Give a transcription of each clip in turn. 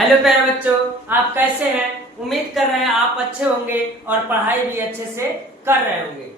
Hello प्यारे बच्चों, आप कैसे हैं? उम्मीद कर रहे हैं आप अच्छे होंगे और पढ़ाई भी अच्छे से कर रहे होंगे।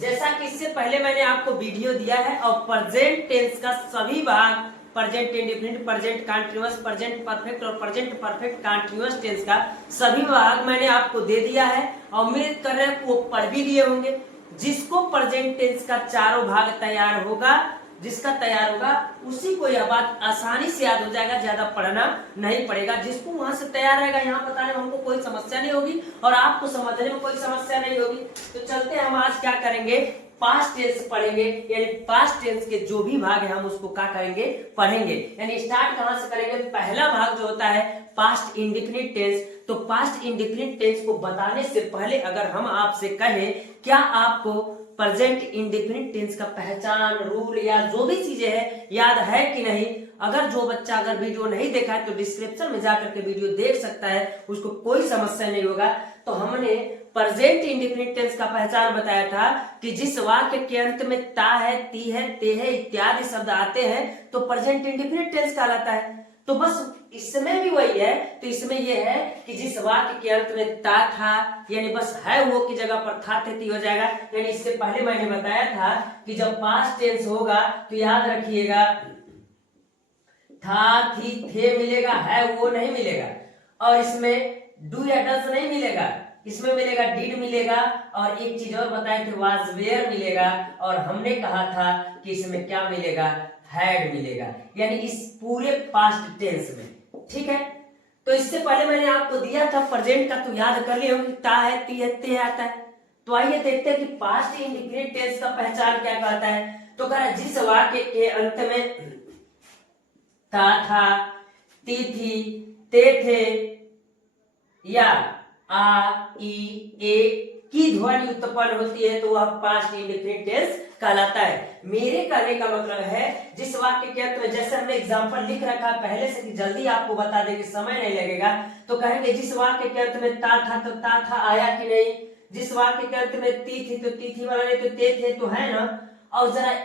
जैसा कि इससे पहले मैंने आपको वीडियो दिया है और प्रेजेंट टेंस का सभी भाग, present indefinite, present continuous, present perfect और प्रेजेंट परफेक्ट कंटीन्यूअस टेंस का सभी भाग मैंने आपको दे दिया है और उम्मीद कर रहे हैं वो पढ़ भी लिए होंगे। जिसको प्रेजेंट टेंस का चारों भाग तैयार होगा, जिसका तैयार होगा उसी को यह बात आसानी से याद हो जाएगा, ज्यादा पढ़ना नहीं पड़ेगा। जिसको वहां से तैयार रहेगा, यहाँ बताने में हमको कोई समस्या नहीं होगी और आपको समझने में कोई समस्या नहीं होगी। तो चलते हैं, हम आज क्या करेंगे, पास्ट टेंस पढ़ेंगे। यानी पास्ट टेंस के जो भी भाग है हम उसको क्या करेंगे, पढ़ेंगे। यानी स्टार्ट कहां से करेंगे? पहला भाग जो होता है पास्ट इंडेफिनिट टेंस। तो पास्ट इंडेफिनिट टेंस को बताने से पहले अगर हम आपसे कहें, क्या आपको प्रेजेंट इंडेफिनिट टेंस का पहचान, रूल या जो भी चीजें है याद है कि नहीं? अगर जो बच्चा अगर वीडियो नहीं देखा है तो डिस्क्रिप्शन में जाकर के वीडियो देख सकता है, उसको कोई समस्या नहीं होगा। तो हमने प्रेजेंट इंडेफिनिट टेंस का पहचान बताया था कि जिस वाक्य के अंत में ता है, ती है, ते है इत्यादि शब्द आते हैं तो प्रेजेंट इंडेफिनिट टेंस कहलाता है। तो बस इसमें भी वही है। तो इसमें यह है कि जिस वाक्य के अंत में ता था, यानी बस है वो की जगह पर था थे ती हो जाएगा। यानी इससे पहले मैंने बताया था कि जब पास्ट टेंस होगा तो याद रखिएगा था थी थे मिलेगा, है वो नहीं मिलेगा। और इसमें डू या डज नहीं मिलेगा, इसमें मिलेगा डिड मिलेगा। और एक चीज और बताए थे, वाज वेयर मिलेगा। और हमने कहा था कि इसमें क्या मिलेगा, हैड मिलेगा। यानी इस पूरे पास्ट टेंस में, ठीक है। तो इससे पहले मैंने आपको दिया था प्रेजेंट का, तो याद कर लिया कि ता है, ती है, ते आता है। तो आइए देखते हैं कि पास्ट इंडेफिनिट टेंस का पहचान क्या कहता है। तो कह रहा है जिस वाक्य के अंत में ता था, ती थी, ते थे या आ, ई, ए की ध्वनि उत्पन्न होती है तो वह पास्ट इंडेफिनिट टेंस कहलाता है। मेरे कहने का मतलब है जिस वाक्य के अंत में, जैसे हमने एग्जांपल लिख रखा है पहले से कि जल्दी आपको बता देंगे, समय नहीं लगेगा। तो कहेंगे जिस वाक्य के अंत में ता था तो ता था आया कि नहीं, जिस वाक्य के अंत में ती थी तो ती थी वाला नहीं, तो ते थे तो है ना। और जरा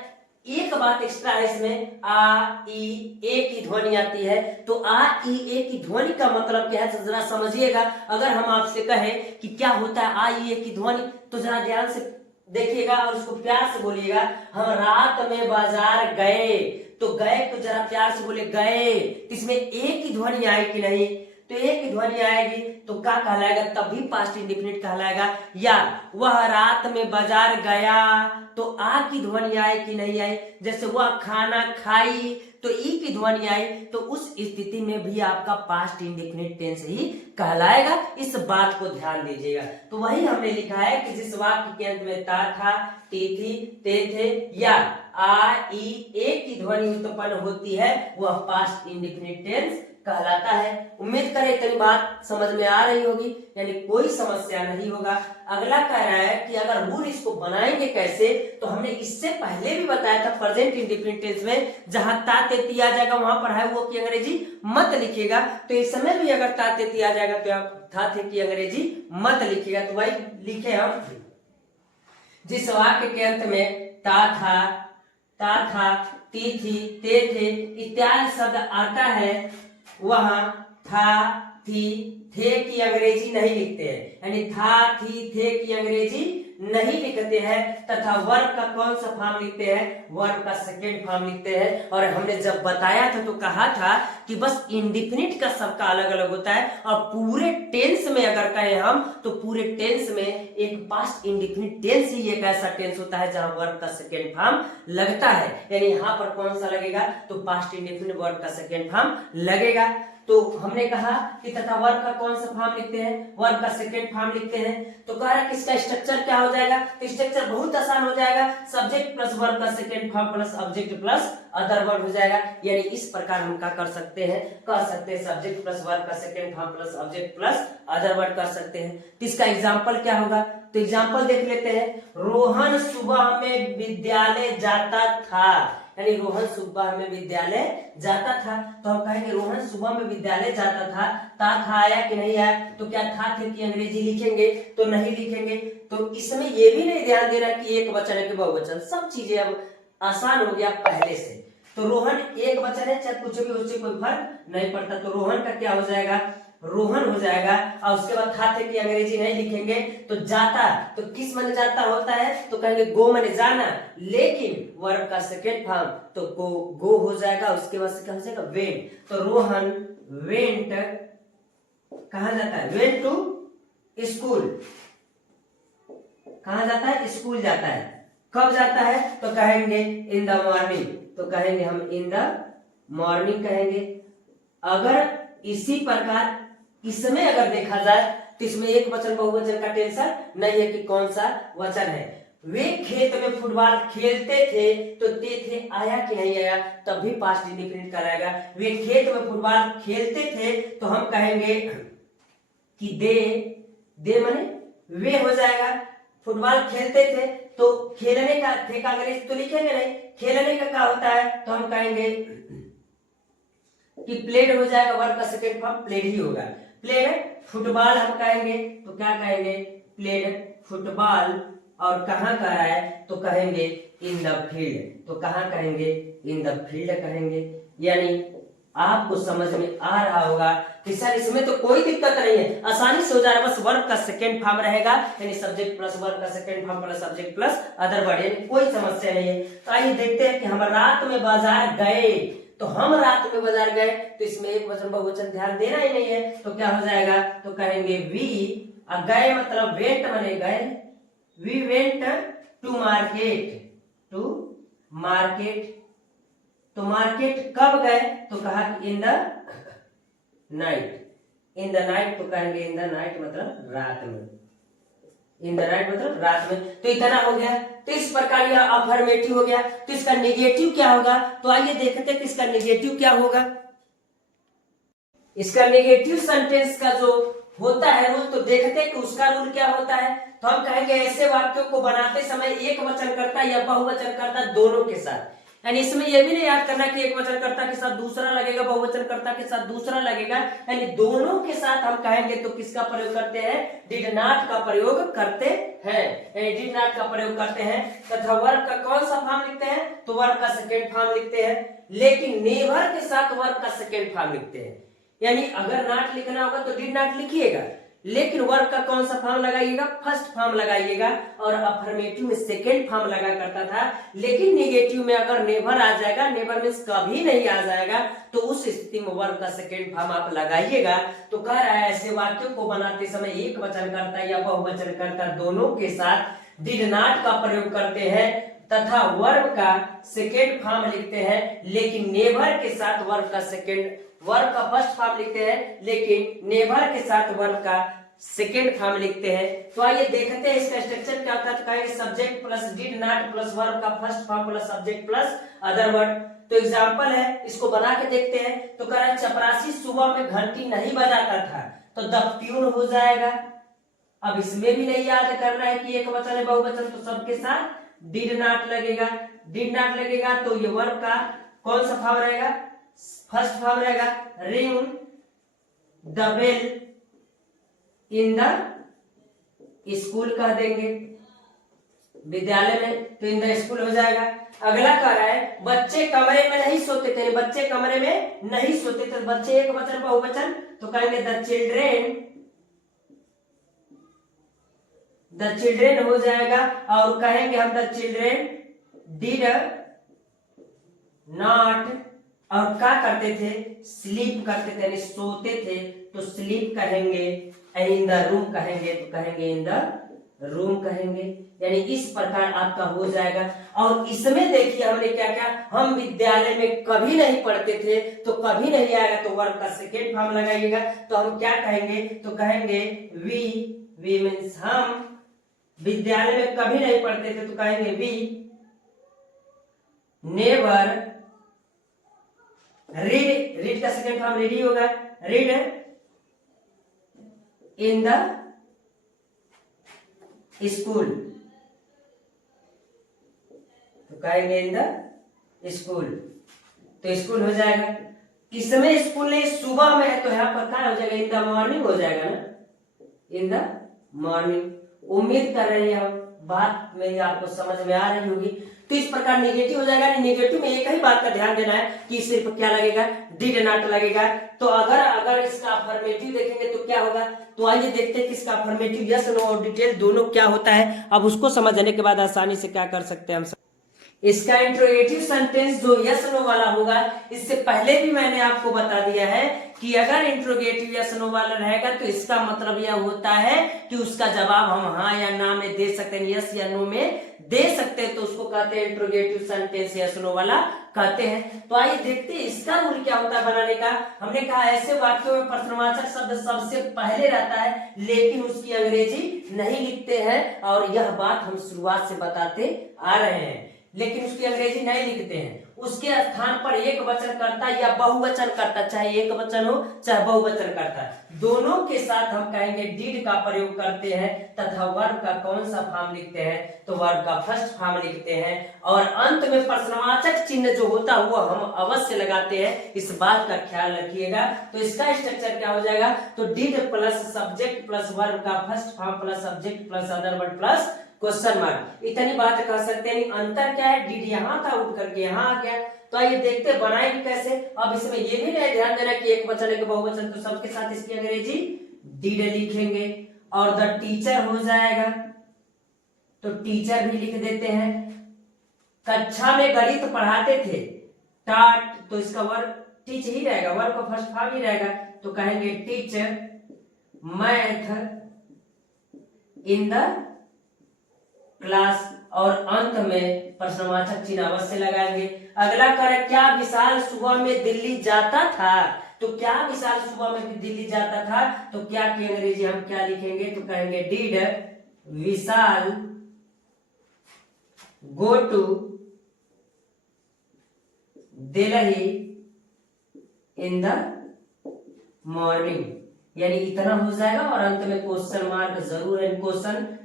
एक बात एक्स्ट्रा है इसमें, आ, ई, ए की ध्वनि आती है। तो आ, ई, ए की ध्वनि का मतलब क्या है जरा समझिएगा। अगर हम आपसे कहें कि क्या होता है आ, ई, ए की ध्वनि, तो जरा ध्यान से देखिएगा और उसको प्यार से बोलिएगा। हम रात में बाजार गए, तो गए को जरा प्यार से बोले गए। इसमें ए की ध्वनि आए कि नहीं? तो ए की ध्वनि आएगी तो क्या कहलाएगा, तब भी पास्ट इंडेफिनिट कहलाएगा। या वह रात में बाजार गया, तो आ की ध्वनि आए कि नहीं आई? जैसे वह खाना खाई तो ई की ध्वनि आई, तो उस स्थिति में भी आपका पास्ट इंडेफिनिट टेंस ही कहलाएगा। इस बात को ध्यान दीजिएगा। तो वही हमने लिखा है कि जिस वाक्य के अंत में ता था, ती थी, ते थे या आ, ई, ए की ध्वनि उत्पन्न होती है वह पास्ट इंडेफिनिट टेंस कहलाता है। उम्मीद करें इतनी बात समझ में आ रही होगी, यानी कोई समस्या नहीं होगा। अगला कह रहा है कि अगर रूल इसको बनाएंगे कैसे, तो हमने इससे पहले भी बताया था प्रेजेंट इंडेफिनिट टेंस में जहां ता ते ती आ जाएगा वहां पर है वो की अंग्रेजी मत लिखिएगा। तो इस समय भी अगर ता ते ती आ जाएगा तो आप था थे की अंग्रेजी मत लिखिएगा। तो भाई लिखे हम जिस वाक्य के अंत में ता था, ती थी, ते थे इत्यादि शब्द आता है, वहां था, थी, थे की अंग्रेजी नहीं लिखते हैं। यानी था, थी, थे की अंग्रेजी नहीं लिखते हैं तथा वर्ब का कौन सा फॉर्म लिखते हैं? वर्ब का सेकेंड फॉर्म लिखते हैं। और हमने जब बताया था तो कहा था कि बस इंडेफिनिट का सबका अलग अलग होता है और पूरे टेंस में अगर कहें हम तो पूरे टेंस में एक पास्ट इंडेफिनिट टेंस ही एक ऐसा टेंस होता है जहां वर्ब का सेकेंड फॉर्म लगता है। यानी यहाँ पर कौन सा लगेगा? तो पास्ट इंडेफिनिट वर्ब का सेकेंड फॉर्म लगेगा। तो हमने कहा कि तथा वर्ब का कौन सा फॉर्म लिखते हैं? वर्ब का सेकेंड फॉर्म लिखते हैं। तो कह रहा है कि इसका स्ट्रक्चर क्या हो जाएगा? तो स्ट्रक्चर बहुत आसान हो जाएगा, सब्जेक्ट प्लस वर्ब का second form plus object plus other verb हो जाएगा। यानी इस प्रकार हम क्या कर सकते हैं, कह सकते हैं सब्जेक्ट प्लस वर्ब का second form plus object plus other verb कर सकते हैं। तो इसका एग्जाम्पल क्या होगा? तो एग्जाम्पल देख लेते हैं। रोहन सुबह में विद्यालय जाता था, यानी रोहन सुबह में विद्यालय जाता था। तो हम कहेंगे रोहन सुबह में विद्यालय जाता था आया कि नहीं आया? तो क्या था थे की अंग्रेजी लिखेंगे? तो नहीं लिखेंगे। तो इसमें ये भी नहीं ध्यान देना कि एक वचन है कि बहुवचन, सब चीजें अब आसान हो गया पहले से। तो रोहन एक वचन है, चाहे कुछ भी उससे कोई फर्क नहीं पड़ता। तो रोहन का क्या हो जाएगा, रोहन हो जाएगा। और उसके बाद खाते की अंग्रेजी नहीं लिखेंगे। तो जाता, तो किस माने जाता होता है, तो कहेंगे गो माने जाना, लेकिन वर्ब का सेकेंड फॉर्म तो गो हो जाएगा। उसके बाद से क्या हो जाएगा, वेंट। तो रोहन वेंट कहा जाता है, वेंट टू स्कूल, कहा जाता है, स्कूल जाता है। कब जाता है, तो कहेंगे इन द मॉर्निंग, तो कहेंगे हम इन द मॉर्निंग कहेंगे। अगर इसी प्रकार इसमें अगर देखा जाए तो इसमें एक वचन बहुवचन का टेंशन नहीं है कि कौन सा वचन है। वे खेत में फुटबॉल खेलते थे, तो थे आया कि नहीं आया, तब भी पास्ट इंडिफिनिट कराएगा। वे खेत में फुटबॉल खेलते थे, तो हम कहेंगे कि दे माने वे हो जाएगा। फुटबॉल खेलते थे, तो खेलने का थे का अंग्रेजी तो लिखेंगे नहीं, खेलने का क्या होता है, तो हम कहेंगे कि प्लेड हो जाएगा। वर्ब का सेकंड फॉर्म प्लेड ही होगा। प्लेड फुटबॉल हम कहेंगे, तो क्या कहेंगे, प्लेड फुटबॉल। और कहाँ करा है, तो कहेंगे इन द फील्ड। तो कहाँ कहेंगे, इन द फील्ड कहेंगे। यानी आपको समझ में आ रहा होगा कि सर इसमें तो कोई दिक्कत नहीं है, आसानी से हो जा रहा है। बस वर्ब का सेकंड फॉर्म रहेगा, यानी सब्जेक्ट प्लस वर्ब का second form plus subject plus other word, यानी कोई समस्या नहीं है। तो आइए देखते हैं कि हम रात में बाजार गए। तो हम रात में बाजार गए, तो इसमें एक वचन बहुवचन ध्यान देना ही नहीं है। तो क्या हो जाएगा, तो कहेंगे वी, गए मतलब वेंट माने गए, we went to market, to market. तो मार्केट कब गए, तो कहा in the night, in the night. तो कहेंगे इन द नाइट मतलब रात में, इन द नाइट मतलब रात में। तो इतना हो गया। तो इस प्रकार यह अफर्मेटिव हो गया। तो इसका नेगेटिव क्या होगा, तो आइए देखते हैं कि इसका नेगेटिव क्या होगा। इसका नेगेटिव सेंटेंस का जो होता है रूल, तो देखते हैं कि उसका रूल क्या होता है। तो हम कहेंगे ऐसे वाक्यों को बनाते समय एक वचनकर्ता या बहुवचनकर्ता दोनों के साथ, यानी इसमें यह भी नहीं याद करना कि एक वचनकर्ता के साथ दूसरा लगेगा, बहुवचनकर्ता के साथ दूसरा लगेगा, यानी दोनों के साथ हम कहेंगे तो किसका प्रयोग करते हैं, डिड नॉट का प्रयोग करते हैं, डिड नॉट का प्रयोग करते हैं। तथा वर्ब का कौन सा फॉर्म लिखते हैं, तो वर्ब का सेकेंड फॉर्म लिखते हैं। लेकिन नेवर के साथ वर्ब का सेकेंड फॉर्म लिखते हैं, यानी अगर नॉट लिखना होगा तो डिड नॉट लिखिएगा, लेकिन वर्ब का कौन सा फॉर्म लगाइएगा, फर्स्ट फॉर्म लगाइएगा। और अफर्मेटिव में सेकेंड फॉर्म लगा करता था, लेकिन नेगेटिव में अगर नेवर आ जाएगा, नेवर मींस कभी नहीं आ जाएगा, तो उस स्थिति में वर्ब का सेकेंड फॉर्म आप लगाइएगा। तो कह रहा है ऐसे वाक्यों को बनाते समय एक वचनकर्ता या बहुवचनकर्ता दोनों के साथ डिड नॉट का प्रयोग करते हैं तथा वर्ब का सेकेंड फॉर्म लिखते हैं, लेकिन नेवर के साथ वर्ब का फर्स्ट फॉर्म लिखते हैं, लेकिन नेवर के साथ वर्ब का सेकेंड फॉर्म लिखते हैं। तो आइए देखते हैं इसका स्ट्रक्चर क्या होता है। तो कहेंगे subject plus did not plus verb का first form plus subject plus other word. तो एग्जांपल है, इसको बना के देखते हैं। तो कह रहा है चपरासी सुबह में घंटी नहीं बजाता था, तो द ट्यून हो जाएगा। अब इसमें भी नहीं याद करना है कि एक वचन है बहुवचन, तो सबके साथ डिड नॉट लगेगा। डिड नॉट लगेगा तो ये वर्ब का कौन सा फॉर्म रहेगा, फर्स्ट फॉर्म रहेगा। Ring the bell in the school कह देंगे, विद्यालय में, तो इन द स्कूल हो जाएगा। अगला कह रहा है बच्चे कमरे में नहीं सोते थे, बच्चे कमरे में नहीं सोते थे, बच्चे एक वचन बहुवचन, तो कहेंगे द चिल्ड्रेन हो जाएगा। और कहेंगे हम द चिल्ड्रेन डिड नॉट, और क्या करते थे, स्लीप करते थे, यानी सोते थे, तो स्लीप कहेंगे। इन द रूम कहेंगे, तो कहेंगे इन द रूम कहेंगे। यानी इस प्रकार आपका हो जाएगा। और इसमें देखिए हमने क्या क्या, हम विद्यालय में कभी नहीं पढ़ते थे, तो कभी नहीं आएगा, तो वर्ब का सेकेंड फॉर्म लगाइएगा। तो हम क्या कहेंगे, तो कहेंगे वी मीन्स हम विद्यालय में कभी नहीं पढ़ते थे, तो कहेंगे वी नेवर रीड का सेकेंड फॉर्म रीड ही होगा, रीड इन द स्कूल, तो कहेंगे इन द स्कूल, तो स्कूल हो जाएगा। इसमें स्कूल नहीं सुबह में है, तो यहाँ पर क्या हो जाएगा, इन द मॉर्निंग हो जाएगा ना, इन द मॉर्निंग। उम्मीद कर रहे हैं हम बात मेरी आपको समझ में आ रही होगी। तो इस प्रकार नेगेटिव हो जाएगा। नेगेटिव में एक ही बात का ध्यान देना है कि सिर्फ क्या लगेगा, डिड नॉट लगेगा। तो अगर इसका अफर्मेटिव देखेंगे तो क्या होगा, तो आइए देखते हैं कि इसका अफर्मेटिव यस नो और डिटेल दोनों क्या होता है। अब उसको समझने के बाद आसानी से क्या कर सकते हैं हम। इसका इंट्रोगेटिव सेंटेंस जो यस नो वाला होगा, इससे पहले भी मैंने आपको बता दिया है कि अगर इंट्रोगेटिव यस नो वाला रहेगा तो इसका मतलब यह होता है कि उसका जवाब हम हाँ या ना में दे सकते हैं, यस या नो में दे सकते हैं, तो उसको कहते हैं इंट्रोगेटिव सेंटेंस यस नो वाला कहते हैं। तो आइए देखते हैं इसका रूल क्या होता है बनाने का। हमने कहा ऐसे वाक्यों में प्रश्नवाचक शब्द सबसे पहले रहता है लेकिन उसकी अंग्रेजी नहीं लिखते हैं, और यह बात हम शुरुआत से बताते आ रहे हैं। लेकिन उसकी अंग्रेजी नहीं लिखते हैं, उसके स्थान पर एक वचन करता या बहुवचन करता, चाहे एक वचन हो चाहे बहुवचन करता, दोनों के साथ हम कहेंगे डिड का प्रयोग करते हैं तथा वर्ब का कौन सा फॉर्म लिखते हैं, तो वर्ब का फर्स्ट फॉर्म लिखते हैं। और अंत में प्रश्नवाचक चिन्ह जो होता हुआ हम अवश्य लगाते हैं, इस बात का ख्याल रखिएगा। तो इसका स्ट्रक्चर क्या हो जाएगा, तो did plus subject plus verb का first form plus subject plus other word plus question mark, इतनी बात कह सकते हैं। अंतर क्या है, डिड यहाँ था उठ करके यहाँ आ गया। तो आइए देखते बनाएंगे कैसे। अब इसमें ये भी नहीं ध्यान देना कि एक वचन एक बहुवचन, तो सबके साथ इसकी अंग्रेजी डिड लिखेंगे और द टीचर हो जाएगा, तो टीचर भी लिख देते हैं। कक्षा में गणित पढ़ाते थे, टाट, तो इसका वर्ब टीच ही रहेगा, वर्ब का फर्स्ट फॉर्म ही रहेगा, तो कहेंगे teacher math in the class, और अंत में प्रश्नवाचक चिन्ह अवश्य लगाएंगे। अगला करें, क्या विशाल सुबह में दिल्ली जाता था, तो क्या विशाल सुबह में दिल्ली जाता था, तो क्या की अंग्रेजी हम क्या लिखेंगे, तो कहेंगे did Vishal go to Delhi in the morning, यानी इतना हो जाएगा। और अंत में क्वेश्चन मार्क जरूर है, क्वेश्चन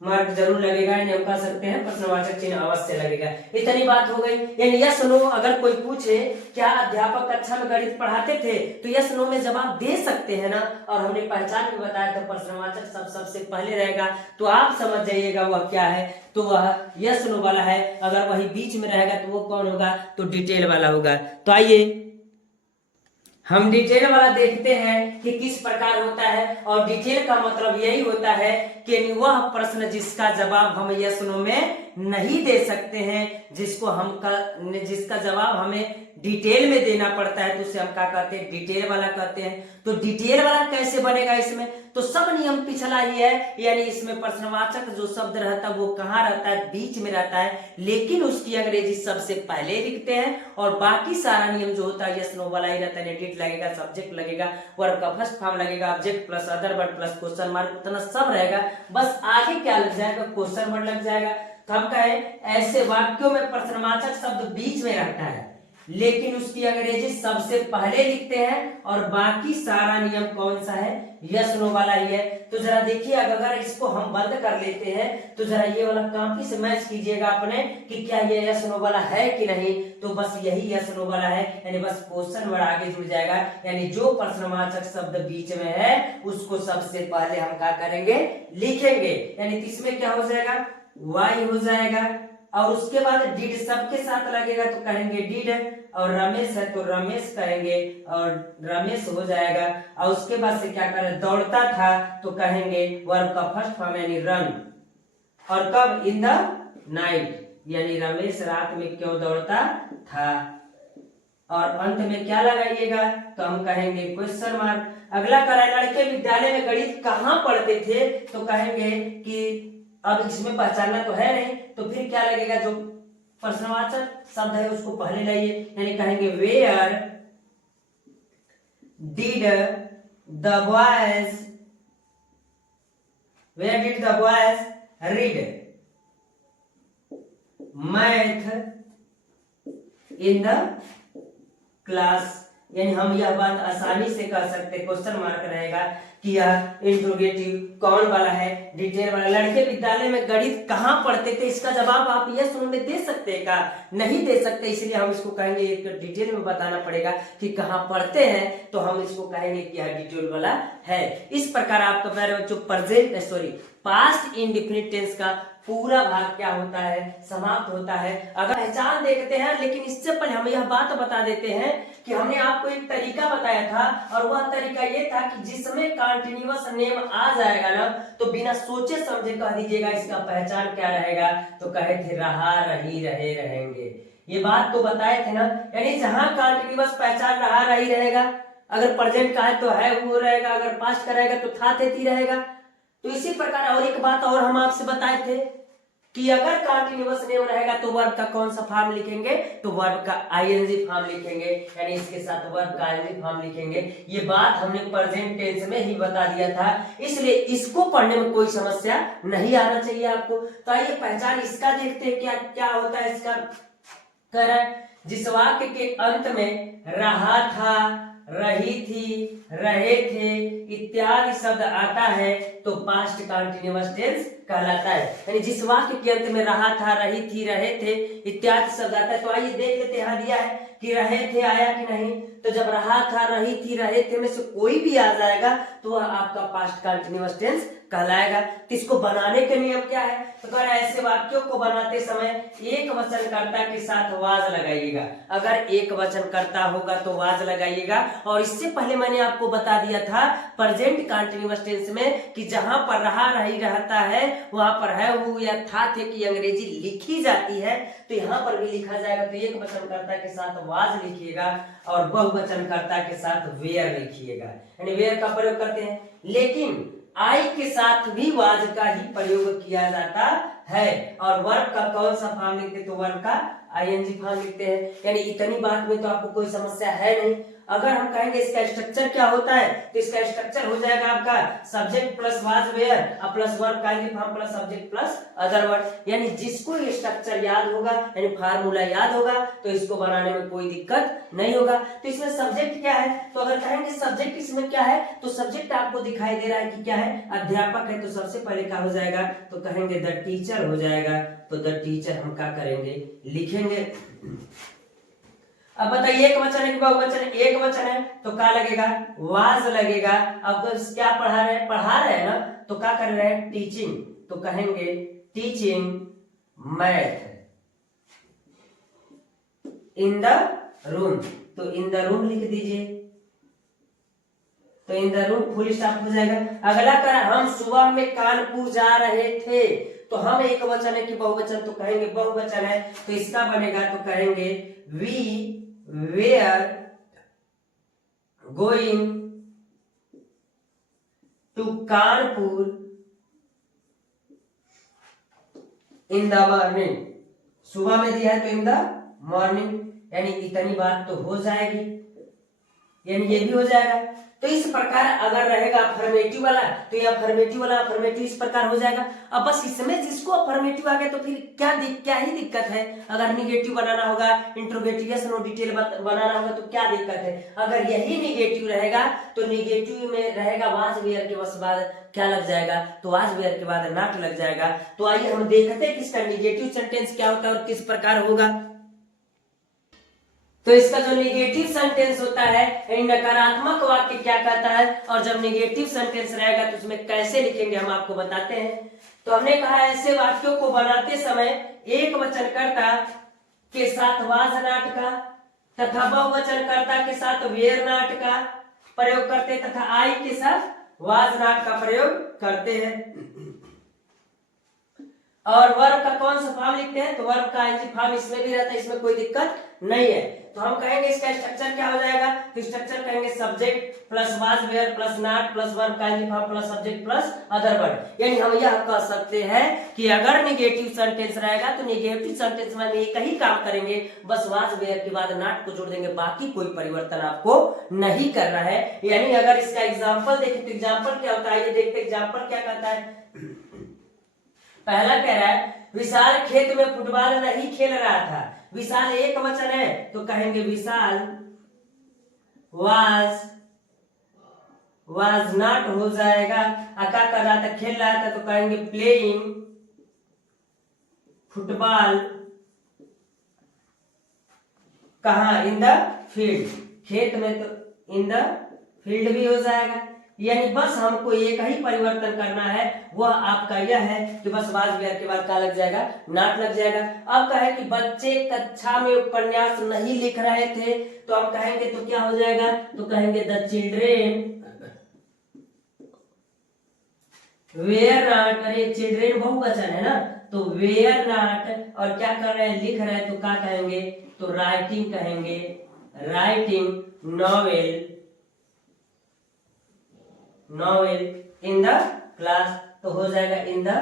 मार्क जरूर लगेगा, यानी हम कह सकते हैं प्रश्नवाचक चिन्ह अवश्य लगेगा। इतनी बात हो गई। यानी यस नो अगर कोई पूछे क्या अध्यापक कक्षा में गणित पढ़ाते थे, तो यस नो में जवाब दे सकते हैं ना। और हमने पहचान भी बताया था, प्रश्नवाचक सबसे पहले रहेगा, तो आप समझ जाइएगा वह क्या है, तो वह यस नो वाला है। अगर वही बीच में रहेगा तो वो कौन होगा, तो डिटेल वाला होगा। तो आइए हम डिटेल वाला देखते हैं कि किस प्रकार होता है। और डिटेल का मतलब यही होता है कि वह प्रश्न जिसका जवाब हम यस नो में नहीं दे सकते हैं, जिसका जवाब हमें डिटेल में देना पड़ता है, तो उसे हम क्या कहते हैं, डिटेल वाला कहते हैं। तो डिटेल वाला कैसे बनेगा इसमें, तो सब नियम पिछला ही है। यानी इसमें प्रश्नवाचक जो शब्द रहता है वो कहाँ रहता है, बीच में रहता है, लेकिन उसकी अंग्रेजी सबसे पहले लिखते हैं। और बाकी सारा नियम जो होता है यस नो वाला ही रहता है। डिड लगेगा, सब्जेक्ट लगेगा, वर्ब का फर्स्ट फॉर्म लगेगा, object plus other word plus question mark, उतना सब रहेगा। बस आगे क्या लग जाएगा, क्वेश्चन वर्ड लग जाएगा। तो हम कहें ऐसे वाक्यों में प्रश्नवाचक शब्द बीच में रहता है लेकिन उसकी अंग्रेजी सबसे पहले लिखते हैं, और बाकी सारा नियम कौन सा है, यस नो वाला ही है। तो जरा देखिए, अगर इसको हम बंद कर लेते हैं तो जरा ये वाला कॉपी से मैच कीजिएगा अपने कि क्या ये यस नो वाला है कि नहीं। तो बस यही यस नो वाला है, यानी बस क्वेश्चन वर्ड आगे जुड़ जाएगा। यानी जो प्रश्नवाचक शब्द बीच में है उसको सबसे पहले हम क्या करेंगे, लिखेंगे। यानी इसमें क्या हो जाएगा, वाई हो जाएगा, और उसके बाद डिड सबके साथ लगेगा तो कहेंगे डिड, और रमेश है तो रमेश कहेंगे और रमेश हो जाएगा। और उसके बाद से क्या करें, दौड़ता था तो कहेंगे वर्ब का फर्स्ट फॉर्म यानी रन, और कब, इन द नाइट, यानी रमेश रात में क्यों दौड़ता था। और अंत में क्या लगाइएगा, तो हम कहेंगे क्वेश्चन मार्क। अगला करें, लड़के विद्यालय में गणित कहाँ पढ़ते थे, तो कहेंगे कि अब इसमें पहचानना तो है नहीं, तो फिर क्या लगेगा, जो प्रश्नवाचक शब्द है उसको पहले लाइए, यानी कहेंगे where did the boys read math in the class. यानी हम यह बात आसानी से कह सकते, क्वेश्चन मार्क रहेगा कि यह इंट्रोगेटिव कौन वाला है, डिटेल वाला। लड़के विद्यालय में गणित कहाँ पढ़ते थे, इसका जवाब आप यस नो में दे सकते हैं का, नहीं दे सकते, इसलिए हम इसको कहेंगे एक डिटेल में बताना पड़ेगा कि कहाँ पढ़ते हैं, तो हम इसको कहेंगे कि यह डिटेल वाला है। इस प्रकार आपका प्यारे बच्चों पास्ट इंडेफिनिट टेंस का पूरा भाग क्या होता है, समाप्त होता है। अगर पहचान देखते हैं, लेकिन इससे पहले हम यह बात बता देते हैं कि हमने आपको एक तरीका बताया था, और वह तरीका ये था कि जिसमें कंटीन्यूअस नेम आ जाएगा ना, तो बिना सोचे समझे कह दीजिएगा इसका पहचान क्या रहेगा। तो कहे थे रहा, रही, रहे, रहेंगे। ये बात तो बताए थे ना, यानी जहां कंटीन्यूअस पहचान रहा, रही रहेगा, अगर प्रेजेंट का है तो है वो रहेगा, अगर पास्ट का रहेगा तो था, थे, रहेगा। तो इसी प्रकार और एक बात और हम आपसे बताए थे कि अगर कंटीन्यूअस नेम रहेगा तो वर्ब का कौन सा फॉर्म लिखेंगे, तो वर्ब का आईएनजी फॉर्म लिखेंगे, यानी इसके साथ वर्ब का आईएनजी फॉर्म लिखेंगे। ये बात हमने प्रेजेंट टेंस में ही बता दिया था, इसलिए इसको पढ़ने में कोई समस्या नहीं आना चाहिए आपको। तो आइए पहचान इसका देखते हैं, क्या क्या होता है इसका। कह रहा है जिस वाक्य के अंत में रहा था, रही थी, रहे थे इत्यादि शब्द आता है तो पास्ट कंटीन्यूअस टेंस कहलाता है। यानी जिस वाक्य के अंत में रहा था, रही थी, रहे थे इत्यादि शब्द आता है। तो आइए देख लेते हैं, यहाँ दिया है कि रहे थे आया कि नहीं। तो जब रहा था, रही थी, रहे थे में से कोई भी आ जाएगा तो वह आपका पास्ट कंटीन्यूअस टेंस कहलाएगा। तो इसको बनाने के नियम क्या है, तो कह रहा है ऐसे वाक्यों को बनाते समय एक वचनकर्ता के साथ वाज लगाइएगा। अगर एक वचनकर्ता होगा तो वाज लगाइएगा। और इससे पहले मैंने आपको बता दिया था प्रेजेंट कंटीन्यूअस टेंस में कि जहां पर रहा, रही रहता है वहां पर है, हु या था, थे की अंग्रेजी लिखी जाती है, तो यहाँ पर भी लिखा जाएगा। तो एक वचनकर्ता के साथ वाज लिखिएगा और बहुवचनकर्ता के साथ वेयर लिखिएगा, यानी वेयर का प्रयोग करते हैं। लेकिन आई के साथ भी वाज का ही प्रयोग किया जाता है। और वर्ब का कौन सा फॉर्म लिखते हैं, तो वर्ब का आईएनजी फॉर्म लिखते हैं। यानी इतनी बात में तो आपको कोई समस्या है नहीं। अगर हम कहेंगे इसका स्ट्रक्चर क्या होता है, तो इसका स्ट्रक्चर हो जाएगा आपका subject plus was were plus verb का ING form plus subject plus other word. यानी जिसको ये स्ट्रक्चर याद होगा, यानी फार्मूला याद होगा, तो इसको बनाने में कोई दिक्कत नहीं होगा। तो इसमें सब्जेक्ट क्या है, तो अगर कहेंगे सब्जेक्ट इसमें क्या है, तो सब्जेक्ट आपको दिखाई दे रहा है कि क्या है, अध्यापक है। तो सबसे पहले क्या हो जाएगा, तो कहेंगे द टीचर हो जाएगा। तो द टीचर हम क्या करेंगे, लिखेंगे। अब बताइए एक वचन है कि बहुवचन है, एक वचन है तो क्या लगेगा, वाज लगेगा। अब तो क्या पढ़ा रहे हैं ना, तो क्या कर रहे हैं, टीचिंग, तो कहेंगे teaching math in the room. तो इन द रूम लिख दीजिए, तो in the room full stop हो जाएगा। अगला कर हम सुबह में कानपुर जा रहे थे। तो हम एक वचन है कि बहुवचन, तो कहेंगे बहुवचन है, तो इसका बनेगा तो कहेंगे we were going to Kanpur in the morning. सुबह में दिया है तो इन द मॉर्निंग, यानी इतनी बात तो हो जाएगी, यानी ये भी हो जाएगा। तो इस प्रकार अगर रहेगा अफर्मेटिव वाला, तो ये अफर्मेटिव वाला अफर्मेटिव इस प्रकार हो जाएगा। अब बस इसमें जिसको अफर्मेटिव आ गया तो फिर क्या ही दिक्कत है। अगर निगेटिव बनाना होगा, इंट्रोगेटिव नो डिटेल बनाना होगा तो क्या दिक्कत है। अगर यही निगेटिव रहेगा तो निगेटिव में रहेगा वाज वेयर के बस बाद क्या लग जाएगा, तो वाज वेयर के बाद नॉट लग जाएगा। तो आइए हम देखते हैं कि इसका निगेटिव सेंटेंस क्या होता है और किस प्रकार होगा। तो इसका जो निगेटिव सेंटेंस होता है, नकारात्मक वाक्य क्या कहता है, और जब निगेटिव सेंटेंस रहेगा तो उसमें कैसे लिखेंगे हम आपको बताते हैं। तो हमने कहा ऐसे वाक्यों को बनाते समय एक वचनकर्ता के साथ वाज नॉट का तथा बहुवचनकर्ता के साथ वेयर नॉट का प्रयोग करते तथा आई के साथ वाज नॉट का प्रयोग करते हैं। और वर्ब का कौन सा फॉर्म लिखते हैं, तो वर्ब का आईएनजी फॉर्म इसमें भी रहता है, इसमें कोई दिक्कत नहीं है। तो हम कहेंगे इसका स्ट्रक्चर क्या हो जाएगा, तो स्ट्रक्चर कहेंगे subject plus was were plus not plus verb का ING form plus subject plus other word. यानी हम यह कह सकते हैं कि अगर निगेटिव सेंटेंस रहेगा तो निगेटिव सेंटेंस में एक ही काम करेंगे, बस वाज वेयर के बाद नॉट को जोड़ देंगे, बाकी कोई परिवर्तन आपको नहीं करना है। यानी अगर इसका एग्जाम्पल देखें तो एग्जाम्पल क्या होता है, ये देखते एग्जाम्पल क्या कहता है। पहला कह रहा है विशाल खेत में फुटबॉल नहीं खेल रहा था। विशाल एक वचन है तो कहेंगे विशाल वाज नॉट हो जाएगा। क्या कर रहा था, खेल रहा था, तो कहेंगे प्लेइंग फुटबॉल कहाँ, इन द फील्ड, खेत में, तो इन द फील्ड भी हो जाएगा। यानी बस हमको एक ही परिवर्तन करना है, वह आपका यह है कि बस वाज वेयर के बाद क्या लग जाएगा, नॉट लग जाएगा। अब कहे कि बच्चे कक्षा में उपन्यास नहीं लिख रहे थे, तो हम कहेंगे तो क्या हो जाएगा, तो कहेंगे द चिल्ड्रेन वेयर नॉट, अरे चिल्ड्रेन बहुवचन है ना, तो वेयर नॉट और क्या कर रहे हैं, लिख रहे हैं, तो क्या कहेंगे, तो राइटिंग कहेंगे, writing novel in the class, तो हो जाएगा इन द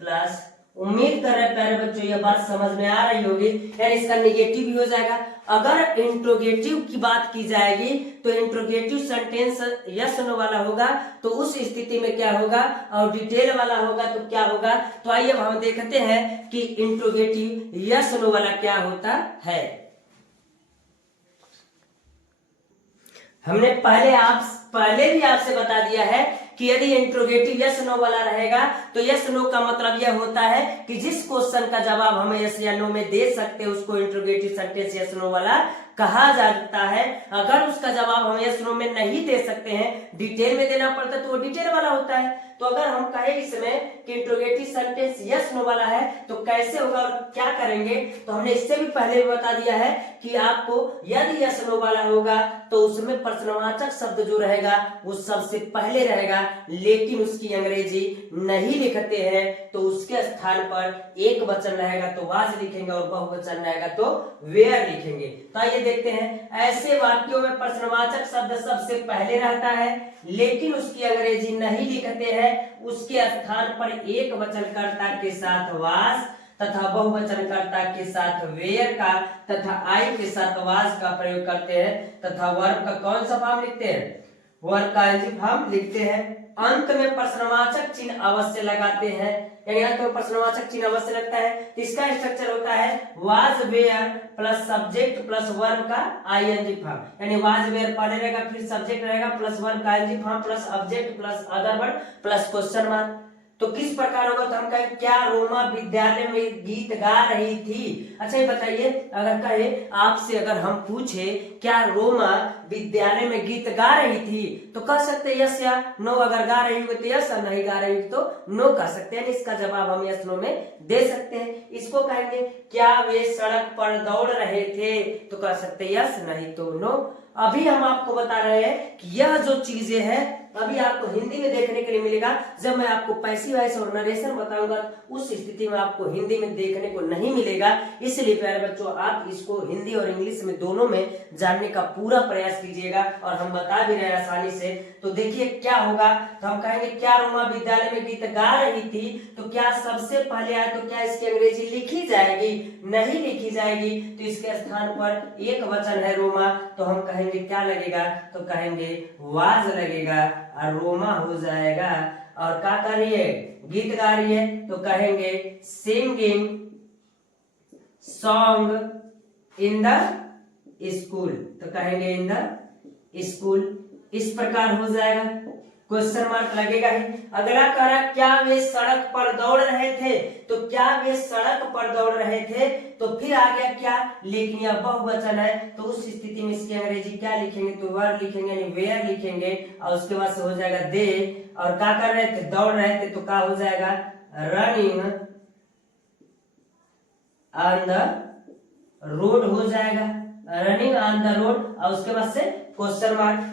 क्लास। उम्मीद कर रहे प्यारे बच्चों ये बात समझ में आ रही होगी, यानी इसका निगेटिव भी हो जाएगा। अगर इंट्रोगेटिव की बात की जाएगी तो इंट्रोगेटिव सेंटेंस यस नो वाला होगा, तो उस स्थिति में क्या होगा, और डिटेल वाला होगा तो क्या होगा। तो आइए अब हम देखते हैं कि इंट्रोगेटिव यस नो वाला क्या होता है। हमने पहले भी आपसे बता दिया है कि यदि इंट्रोगेटिव यस नो वाला रहेगा तो यस नो का मतलब यह होता है कि जिस क्वेश्चन का जवाब हम यस या नो में दे सकते हैं उसको इंट्रोगेटिव सेंटेंस यस नो वाला कहा जाता है। अगर उसका जवाब हम यस नो में नहीं दे सकते हैं, डिटेल में देना पड़ता है, तो वो डिटेल वाला होता है। तो अगर हम कहें इसमें कि इंट्रोगेटिव सेंटेंस यस नो वाला है तो कैसे होगा और क्या करेंगे, तो हमने इससे भी पहले भी बता दिया है कि आपको यदि यस नो वाला होगा तो उसमें प्रश्नवाचक शब्द जो रहेगा वो सबसे पहले रहेगा, लेकिन उसकी अंग्रेजी नहीं लिखते हैं तो उसके स्थान पर एक वचन रहेगा तो वाज लिखेंगे और बहुवचन रहेगा तो वेयर लिखेंगे। तो आइए देखते हैं, ऐसे वाक्यों में प्रश्नवाचक शब्द सबसे पहले रहता है लेकिन उसकी अंग्रेजी नहीं लिखते हैं, उसके स्थान पर एक वचनकर्ता के साथ वाज तथा बहुवचनकर्ता के साथ वेयर का तथा आई के साथ वाज का प्रयोग करते हैं तथा वर्ब का कौन सा फॉर्म लिखते हैं, वर्ब का एनजी फॉर्म लिखते हैं। अंत में प्रश्नवाचक चिन्ह अवश्य लगाते हैं, यानी अंत में प्रश्नवाचक चिन्ह अवश्य लगता है। तो इसका स्ट्रक्चर होता है was were plus subject plus verb का आईएनजी फॉर्म, यानी वाज वेयर पहले रहेगा, फिर सब्जेक्ट रहेगा प्लस वर्ब का ING form plus object plus other word plus question mark. तो किस प्रकार होगा, तो हम कहें क्या रोमा विद्यालय में गीत गा रही थी। अच्छा ये बताइए, अगर कहे आपसे अगर हम पूछे क्या रोमा विद्यालय में गीत गा रही थी तो कह सकते यस या नो, अगर गा रही हो तो यस और नहीं गा रही तो नो कह सकते हैं। इसका जवाब हम यस नो में दे सकते हैं। इसको कहेंगे क्या वे सड़क पर दौड़ रहे थे तो कह सकते यस, नहीं तो नो। अभी हम आपको बता रहे हैं कि यह जो चीजें हैं अभी आपको हिंदी में देखने के लिए मिलेगा। जब मैं आपको पैसिव वॉइस और नरेशन बताऊंगा उस स्थिति में आपको हिंदी में देखने को नहीं मिलेगा। इसलिए प्यारे बच्चों आप इसको हिंदी और इंग्लिश में दोनों में जानने का पूरा प्रयास कीजिएगा और हम बता भी रहे आसानी से। तो देखिए क्या होगा, तो हम कहेंगे क्या रोमा विद्यालय में गीत गा रही थी, तो क्या सबसे पहले आए तो क्या इसकी अंग्रेजी लिखी जाएगी, नहीं लिखी जाएगी। तो इसके स्थान पर एक वचन है रोमा, तो हम कहेंगे क्या लगेगा, तो कहेंगे वाज लगेगा और रोमा हो जाएगा। और क्या कर रही है, गीत गा रही है, तो कहेंगे singing song in the school, तो कहेंगे इन द स्कूल। इस प्रकार हो जाएगा, क्वेश्चन मार्क लगेगा ही। अगला कह रहा क्या वे सड़क पर दौड़ रहे थे, तो क्या वे सड़क पर दौड़ रहे थे, तो फिर आ गया क्या, लेकिन यह बहुवचन है तो उस स्थिति में इसकी अंग्रेजी क्या लिखेंगे, तो वर लिखेंगे यानी वेयर लिखेंगे और उसके बाद से हो जाएगा दे। और क्या कर रहे थे, दौड़ रहे थे, तो क्या हो जाएगा रनिंग ऑन द रोड हो जाएगा, रनिंग ऑन द रोड और उसके बाद से क्वेश्चन मार्क।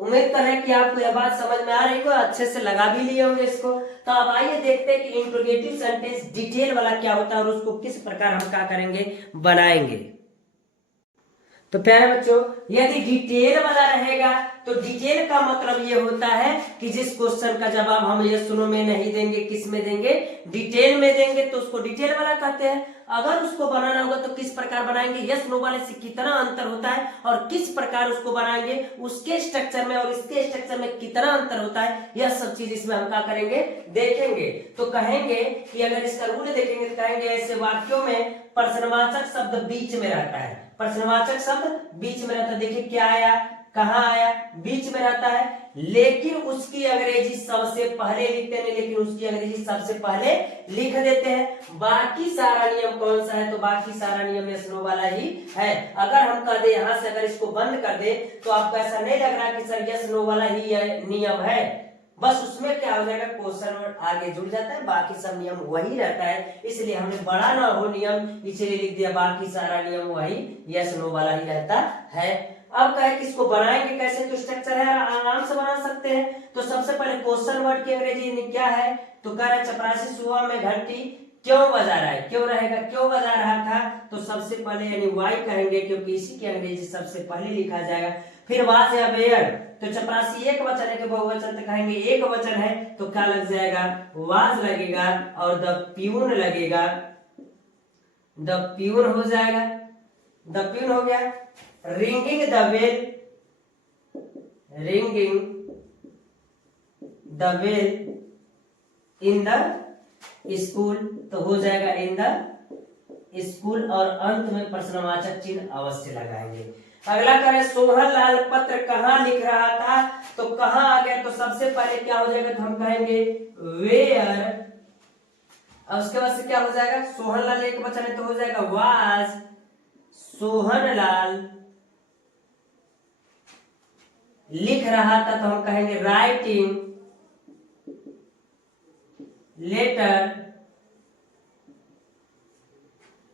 उम्मीद कर रहे हैं कि आपको यह बात समझ में आ रही हो, अच्छे से लगा भी लिए होंगे इसको। तो अब आइए देखते हैं कि इंट्रोगेटिव सेंटेंस डिटेल वाला क्या होता है और उसको किस प्रकार हम क्या करेंगे, बनाएंगे। तो प्यारे बच्चों यदि डिटेल वाला रहेगा तो डिटेल का मतलब ये होता है कि जिस क्वेश्चन का जवाब हम यस नो में नहीं देंगे, किस में देंगे, डिटेल में देंगे, तो उसको डिटेल वाला कहते हैं। अगर उसको बनाना होगा तो किस प्रकार बनाएंगे, यस नो वाले से कितना अंतर होता है और किस प्रकार उसको बनाएंगे, उसके स्ट्रक्चर में और इसके स्ट्रक्चर में कितना अंतर होता है, यह सब चीज इसमें हम क्या करेंगे, देखेंगे। तो कहेंगे कि अगर इसका रूल देखेंगे तो कहेंगे ऐसे वाक्यों में प्रश्नवाचक शब्द बीच में रहता है, प्रश्नवाचक शब्द बीच में रहता है। देखिए क्या आया, कहाँ आया, बीच में रहता है। लेकिन उसकी अंग्रेजी सबसे पहले लिखते हैं, लेकिन उसकी अंग्रेजी सबसे पहले लिख देते हैं। बाकी सारा नियम कौन सा है, तो बाकी सारा नियम यस नो वाला ही है। अगर हम कह दे यहाँ से अगर इसको बंद कर दे तो आपको ऐसा नहीं लग रहा कि सर यस नो वाला ही नियम है, बस उसमें क्या हो जाएगा, क्वेश्चन वर्ड आगे जुड़ जाता है, बाकी सब नियम वही रहता है। इसलिए हमने बड़ा ना हो नियम इसलिए लिख दिया, बाकी सारा नियम वही यस नो वाला ही रहता है। अब कहे कि इसको बनाएंगे कैसे, तो स्ट्रक्चर है आराम से बना सकते हैं। तो सबसे पहले क्वेश्चन वर्ड की अंग्रेजी क्या है, तो कह रहे चपरासी सुबह में घंटी क्यों बजा रहा है, क्यों रहेगा, क्यों बजा रहा था, तो सबसे पहले यानी वाई कहेंगे क्योंकि इसी की अंग्रेजी सबसे पहले लिखा जाएगा। फिर वाज या वेयर, तो चपरासी एक वचन है कि बहुवचन तो कहेंगे एक वचन है, तो क्या लग जाएगा, वाज लगेगा और द प्यून लगेगा, द प्यून हो जाएगा, द प्यून हो गया। Ringing the bell, ringing the bell in the school, तो हो जाएगा इन द स्कूल, और अंत में प्रश्नवाचक चिन्ह अवश्य लगाएंगे। अगला करें सोहन लाल पत्र कहाँ लिख रहा था, तो कहाँ आ गया, तो सबसे पहले क्या हो जाएगा, तो हम कहेंगे वेयर, और उसके बाद से क्या हो जाएगा, सोहन लाल एक वचन है तो हो जाएगा वाज सोहन लाल लिख रहा था, तो हम कहेंगे राइटिंग लेटर,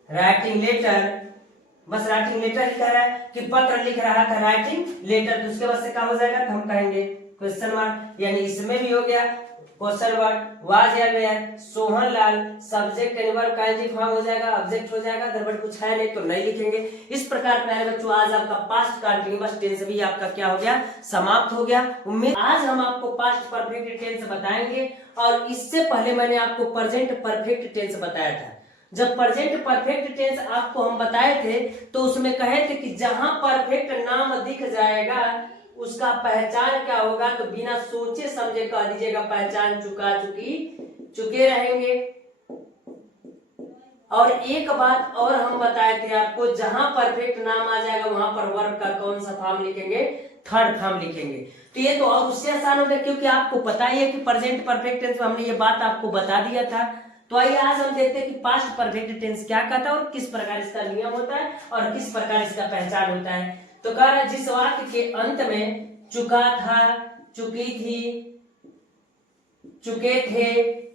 राइटिंग लेटर, बस राइटिंग लेटर ही कह रहा है कि पत्र लिख रहा था राइटिंग लेटर, तो उसके बाद से क्या हो जाएगा, तो हम कहेंगे क्वेश्चन मार्क, यानी इसमें भी हो गया क्वेश्चन वर्ड, वाज या were, Sohan Lal, subject and verb का एनजी फॉर्म हो जाएगा, ऑब्जेक्ट हो जाएगा, गड़बड़ कुछ है नहीं तो नहीं लिखेंगे। इस प्रकार प्यारे बच्चों आज आपका पास्ट कंटीन्यूअस टेंस भी आपका क्या हो गया, समाप्त हो गया। उम्मीद आज हम आपको पास्ट परफेक्ट टेंस बताएंगे, और इससे पहले मैंने आपको प्रेजेंट परफेक्ट टेंस बताया था। जब प्रेजेंट परफेक्ट टेंस आपको हम बताए थे तो उसमें कहे थे कि जहां परफेक्ट नाम दिख जाएगा उसका पहचान क्या होगा, तो बिना सोचे समझे कह दीजिएगा पहचान चुका चुकी चुके रहेंगे। और एक बात और हम बताए थे आपको, जहां परफेक्ट नाम आ जाएगा वहां पर वर्ब का कौन सा फॉर्म लिखेंगे, थर्ड फॉर्म लिखेंगे। तो ये तो और उससे आसान हो गया क्योंकि आपको पता ही है कि प्रेजेंट परफेक्ट टेंस में हमने ये बात आपको बता दिया था। तो आइए आज हम देखते हैं कि पास्ट परफेक्ट टेंस क्या कहता है और किस प्रकार इसका नियम होता है और किस प्रकार इसका पहचान होता है। तो कह रहा है जिस वाक्य के अंत में चुका था, चुकी थी, चुके थे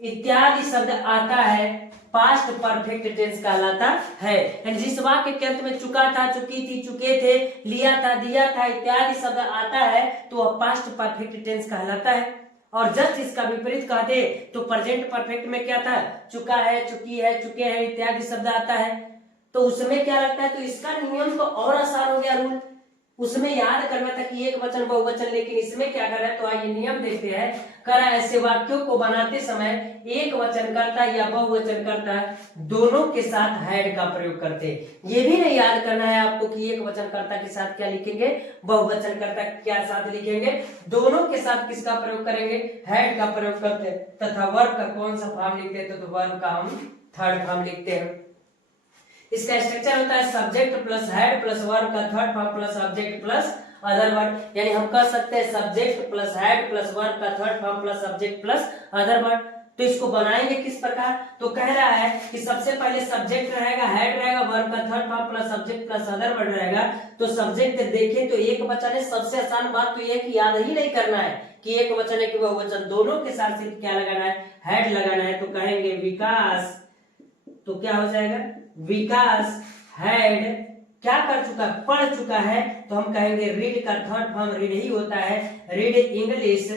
इत्यादि शब्द आता है पास्ट परफेक्ट टेंस कहलाता है। यानी जिस वाक्य के अंत में चुका था, चुकी थी, चुके थे, लिया था, दिया था इत्यादि शब्द आता है तो वह पास्ट परफेक्ट टेंस कहलाता है। और जस्ट इसका विपरीत कहते तो प्रेजेंट परफेक्ट में क्या था, चुका है, चुकी है, चुके हैं इत्यादि शब्द आता है, तो उसमें क्या लगता है, तो इसका नियम तो और आसान हो गया रूल, उसमें याद करना था कि एक वचन बहुवचन, लेकिन इसमें क्या कर रहा है, तो आइए नियम देखते हैं। करा ऐसे वाक्यों को बनाते समय एक वचन करता या बहुवचन करता दोनों के साथ हैड का प्रयोग करते। ये भी नहीं याद करना है आपको कि एक वचन कर्ता के साथ क्या लिखेंगे, बहुवचन कर्ता क्या साथ लिखेंगे, दोनों के साथ किसका प्रयोग करेंगे, हैड का प्रयोग करते, तथा वर्ब का कौन सा फॉर्म लिखते हैं, तो वर्ब का हम थर्ड फॉर्म लिखते हैं। इसका स्ट्रक्चर होता है subject plus had plus verb का third form plus object plus other word. यानी हम कह सकते हैं subject plus had plus verb का third form plus subject plus other word. तो इसको बनाएंगे किस प्रकार, तो कह रहा है कि सबसे पहले सब्जेक्ट रहेगा, हेड रहेगा, वर्ब का third form plus subject plus other word रहेगा। तो सब्जेक्ट देखें तो एक वचन है, सबसे आसान बात तो यह कि याद ही नहीं करना है कि एक वचन है कि बहुवचन, दोनों के साथ सिर्फ क्या लगाना है, हेड लगाना है। तो कहेंगे विकास, तो क्या हो जाएगा, विकास हैड क्या कर चुका, पढ़ चुका है, तो हम कहेंगे रीड का थर्ड फॉर्म रीड ही होता है, रीड इंग्लिश,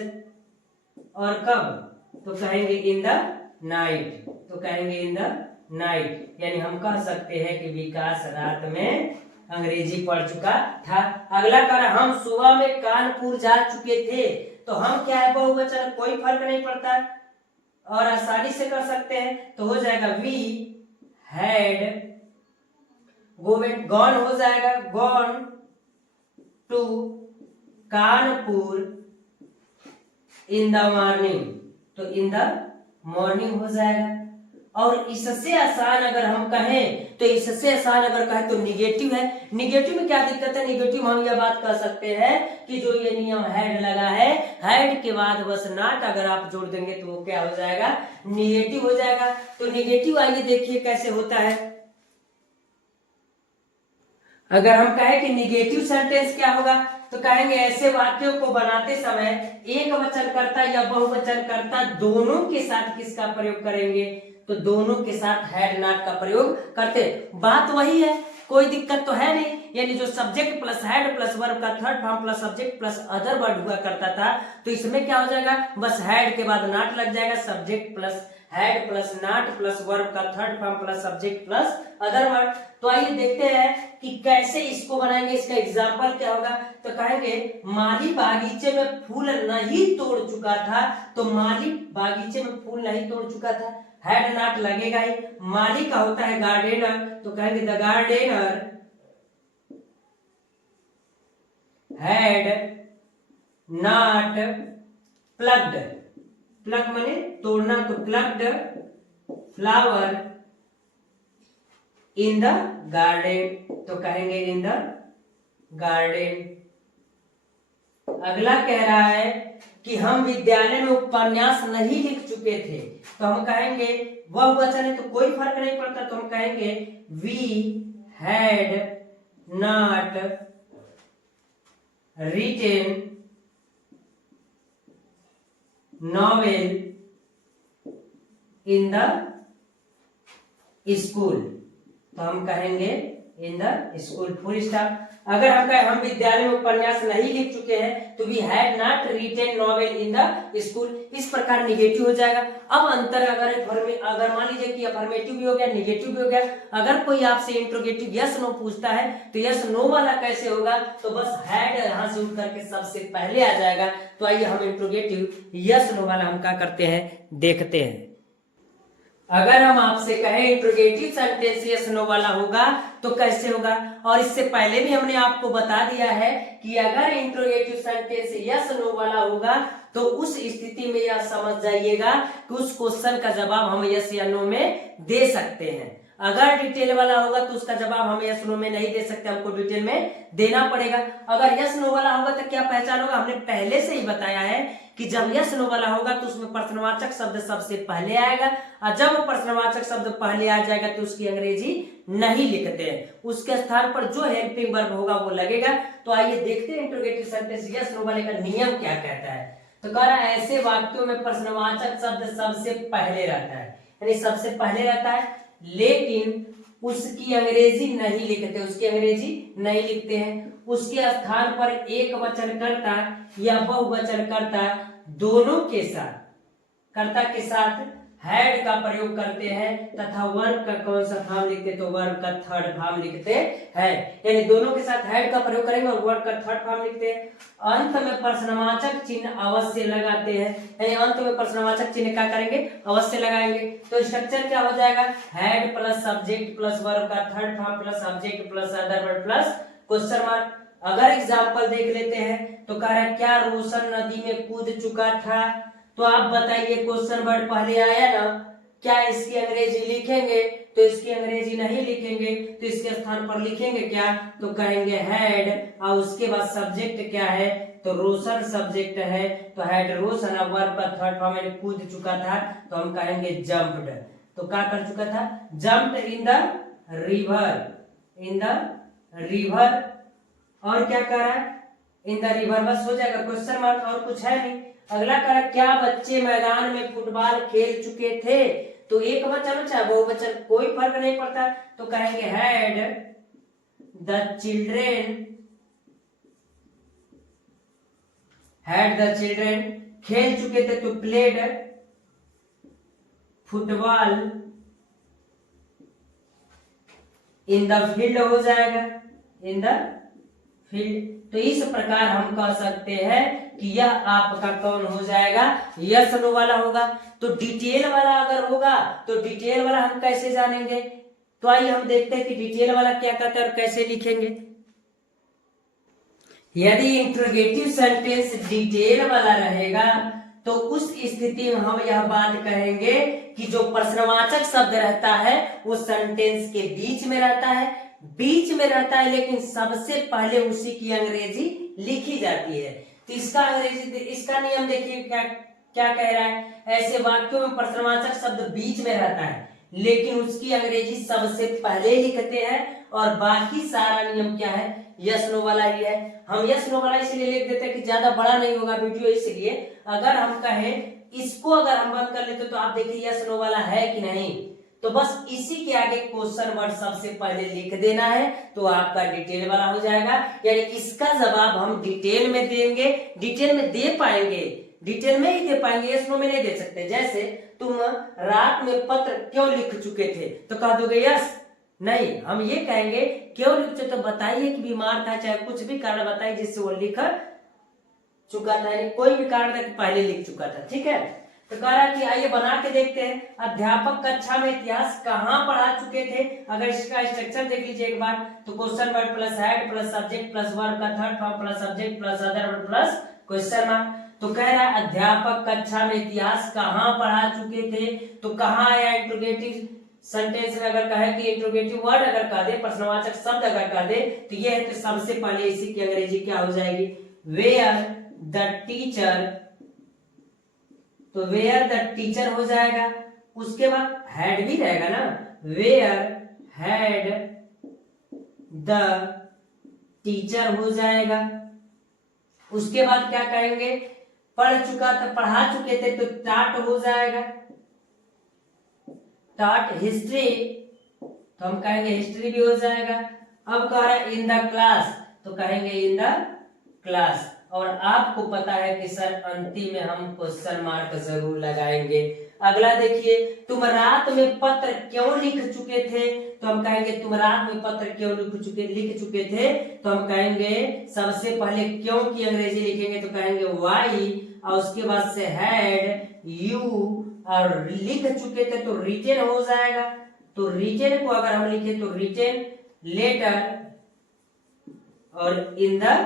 और कब, तो कहेंगे इन द नाइट, तो कहेंगे इन द नाइट। यानी हम कह सकते हैं कि विकास रात में अंग्रेजी पढ़ चुका था। अगला कर हम सुबह में कानपुर जा चुके थे, तो हम क्या है, बहुवचन, कोई फर्क नहीं पड़ता और आसानी से कर सकते हैं। तो हो जाएगा वी हैड गॉन, हो जाएगा gone to Kanpur in the morning, तो इन द मॉर्निंग हो जाएगा। और इससे आसान अगर हम कहें तो इससे आसान अगर कहें तो निगेटिव है। निगेटिव में क्या दिक्कत है? निगेटिव में हम यह बात कह सकते हैं कि जो ये नियम हैड लगा है, हैड के बाद बस नॉट अगर आप जोड़ देंगे तो वो क्या हो जाएगा? निगेटिव हो जाएगा। तो निगेटिव आइए देखिए कैसे होता है। अगर हम कहें कि निगेटिव सेंटेंस क्या होगा तो कहेंगे ऐसे वाक्यों को बनाते समय एक वचनकर्ता या बहुवचनकर्ता दोनों के साथ किसका प्रयोग करेंगे? तो दोनों के साथ हैड नॉट का प्रयोग करते। बात वही है, कोई दिक्कत तो है नहीं। यानी जो subject plus had plus verb का third form plus subject plus other word हुआ करता था, तो इसमें क्या हो जाएगा? बस हैड के बाद नॉट लग जाएगा, subject plus had plus not plus verb का third form plus subject plus other word. तो आइए देखते हैं कि कैसे इसको बनाएंगे। इसका एग्जाम्पल क्या होगा? तो कहेंगे माली बागीचे में फूल नहीं तोड़ चुका था। तो माली बागीचे में फूल नहीं तोड़ चुका था, हैड नॉट लगेगा ही। माली का होता है गार्डनर, तो कहेंगे the gardener had not plucked. Pluck माने तोड़ना, तो plucked flower in the garden, तो कहेंगे इन द गार्डन। अगला कह रहा है कि हम विद्यालय में उपन्यास नहीं लिख चुके थे, तो हम कहेंगे वह वचन है तो कोई फर्क नहीं पड़ता, तो हम कहेंगे we had not written novel in the school, तो हम कहेंगे in the school, full stop. अगर हम कहें हम विद्यालय में उपन्यास नहीं लिख चुके हैं तो we had not written novel in the school. इस प्रकार निगेटिव हो जाएगा। अब अंतर अगर मान लीजिए कि अफर्मेटिव भी हो गया, निगेटिव भी हो गया। अगर कोई आपसे इंट्रोगेटिव यस नो पूछता है तो यस नो वाला कैसे होगा? तो बस हैड यहां से उठ करके सबसे पहले आ जाएगा। तो आइए हम इंट्रोगेटिव यस नो वाला हम क्या करते हैं, देखते हैं। अगर हम आपसे कहें इंट्रोगेटिव सेंटेंस यस नो वाला होगा तो कैसे होगा? और इससे पहले भी हमने आपको बता दिया है कि अगर इंट्रोगेटिव सेंटेंस यस नो वाला होगा तो उस स्थिति में यह समझ जाइएगा कि उस क्वेश्चन का जवाब हम यस या नो में दे सकते हैं। अगर डिटेल वाला होगा तो उसका जवाब हम यस नो में नहीं दे सकते, हमको डिटेल में देना पड़ेगा। अगर यस नो वाला होगा तो क्या पहचान होगा? हमने पहले से ही बताया है कि जब यस नो वाला होगा तो उसमें प्रश्नवाचक शब्द सबसे पहले आएगा, और जब प्रश्नवाचक शब्द पहले आ जाएगा तो उसकी अंग्रेजी नहीं लिखते हैं, उसके स्थान पर जो हेल्पिंग वर्ब होगा वो लगेगा। तो आइए देखते हैं इंट्रोगेटिव सेंटेंस यस नो वाले का नियम क्या कहता है। तो कह रहा है ऐसे वाक्यों में प्रश्नवाचक शब्द सबसे पहले रहता है, यानी सबसे पहले रहता है, लेकिन उसकी अंग्रेजी नहीं लिखते, उसकी अंग्रेजी नहीं लिखते हैं। उसके स्थान पर एक वचनकर्ता या बहुवचनकर्ता दोनों के साथ, कर्ता के साथ हैड का प्रयोग करते हैं तथा वर्ब का कौन सा फॉर्म लिखते? तो वर्ब का थर्ड फॉर्म लिखते हैं। यानी दोनों के साथ हैड का प्रयोग करेंगे और वर्ब का थर्ड फॉर्म लिखते हैं। अंत में प्रश्नवाचक चिन्ह अवश्य लगाते हैं, यानी अंत में प्रश्नवाचक चिन्ह क्या करेंगे? अवश्य लगाएंगे। तो स्ट्रक्चर क्या हो जाएगा? Had plus subject plus verb का third form plus subject plus other word plus question mark. अगर एग्जाम्पल देख लेते हैं तो कह रहा है क्या रोशन नदी में कूद चुका था? तो आप बताइए, क्वेश्चन वर्ड पहले आया ना, क्या इसकी अंग्रेजी लिखेंगे? तो इसकी अंग्रेजी नहीं लिखेंगे, तो इसके स्थान पर लिखेंगे क्या? तो कहेंगे हैड, और उसके बाद सब्जेक्ट क्या है? तो रोशन सब्जेक्ट है, तो हैड रोशन, वर्ब का थर्ड फॉर्म में कूद चुका था तो हम कहेंगे जंप्ड। तो क्या कर चुका था? Jumped in the river, in the river. और क्या कर रहा है? इन द रिवर, बस हो जाएगा, क्वेश्चन मार्क, और कुछ है नहीं। अगला कह क्या बच्चे मैदान में फुटबॉल खेल चुके थे? तो एक वचन चाहे बहुवचन कोई फर्क नहीं पड़ता, तो कहेंगे had the children, had the children खेल चुके थे तो played football in the field हो जाएगा, इन द फील्ड। तो इस प्रकार हम कह सकते हैं कि यह आपका कौन हो जाएगा? यस नो वाला होगा। तो डिटेल वाला अगर होगा तो डिटेल वाला हम कैसे जानेंगे? तो आइए हम देखते हैं कि डिटेल वाला क्या कहता है और कैसे लिखेंगे। यदि इंट्रोगेटिव सेंटेंस डिटेल वाला रहेगा तो उस स्थिति में हम यह बात कहेंगे कि जो प्रश्नवाचक शब्द रहता है वो सेंटेंस के बीच में रहता है, लेकिन सबसे पहले उसी की अंग्रेजी लिखी जाती है। तो इसका नियम देखिए क्या क्या कह रहा है। ऐसे वाक्यों में प्रश्नवाचक शब्द बीच में रहता है लेकिन उसकी अंग्रेजी सबसे पहले लिखते हैं, और बाकी सारा नियम क्या है, यस नो वाला ही है। हम यस नो वाला इसलिए लिख देते हैं कि ज्यादा बड़ा नहीं होगा वीडियो, इसलिए अगर हम कहें इसको अगर हम बंद कर लेते तो आप देखिए यस नो वाला है कि नहीं, तो बस इसी के आगे क्वेश्चन वर्ड सबसे पहले लिख देना है तो आपका डिटेल वाला हो जाएगा। यानी इसका जवाब हम डिटेल में देंगे, डिटेल में दे पाएंगे, डिटेल में ही दे पाएंगे, यस नो में नहीं दे सकते। जैसे तुम रात में पत्र क्यों लिख चुके थे तो कह दोगे यस, नहीं, हम ये कहेंगे क्यों लिख चुके, तो बताइए कि बीमार था, चाहे कुछ भी कारण बताइए जिससे वो लिख चुका था, यानी कोई भी कारण था कि पहले लिख चुका था। ठीक है, तो कह रहा कि आइए बना के देखते हैं। अध्यापक कक्षा में इतिहास कहाँ पढ़ा चुके थे। अगर इसका स्ट्रक्चर देख लीजिए एक बार, तो question word plus had plus subject plus verb का third form plus subject plus other word plus question mark. तो कह रहा है अध्यापक कक्षा में इतिहास कहाँ पढ़ा चुके थे, तो कहाँ आया इंट्रोगेटिव सेंटेंस में अगर कहे कि इंट्रोगेटिव वर्ड अगर कह दे, प्रश्नवाचक शब्द अगर कह दे तो ये है, तो सबसे पहले इसी की अंग्रेजी क्या हो जाएगी, वेयर द टीचर, तो वेयर द टीचर हो जाएगा। उसके बाद हैड भी रहेगा ना, वेयर हैड द टीचर हो जाएगा। उसके बाद क्या कहेंगे, पढ़ चुका था, पढ़ा चुके थे तो टाट हो जाएगा, टाट हिस्ट्री, तो हम कहेंगे हिस्ट्री भी हो जाएगा। अब कह रहा है इन द क्लास, तो कहेंगे इन द क्लास। और आपको पता है कि सर अंतिम में हम क्वेश्चन मार्क जरूर लगाएंगे। अगला देखिए, तुम रात में पत्र क्यों लिख चुके थे, तो हम कहेंगे तुम रात में पत्र क्यों लिख चुके थे, तो हम कहेंगे सबसे पहले क्यों की अंग्रेजी लिखेंगे तो कहेंगे वाई, और उसके बाद से हैड यू, और लिख चुके थे तो रिटेन हो जाएगा। तो रिटेन को अगर हम लिखे तो रिटेन लेटर, और इन द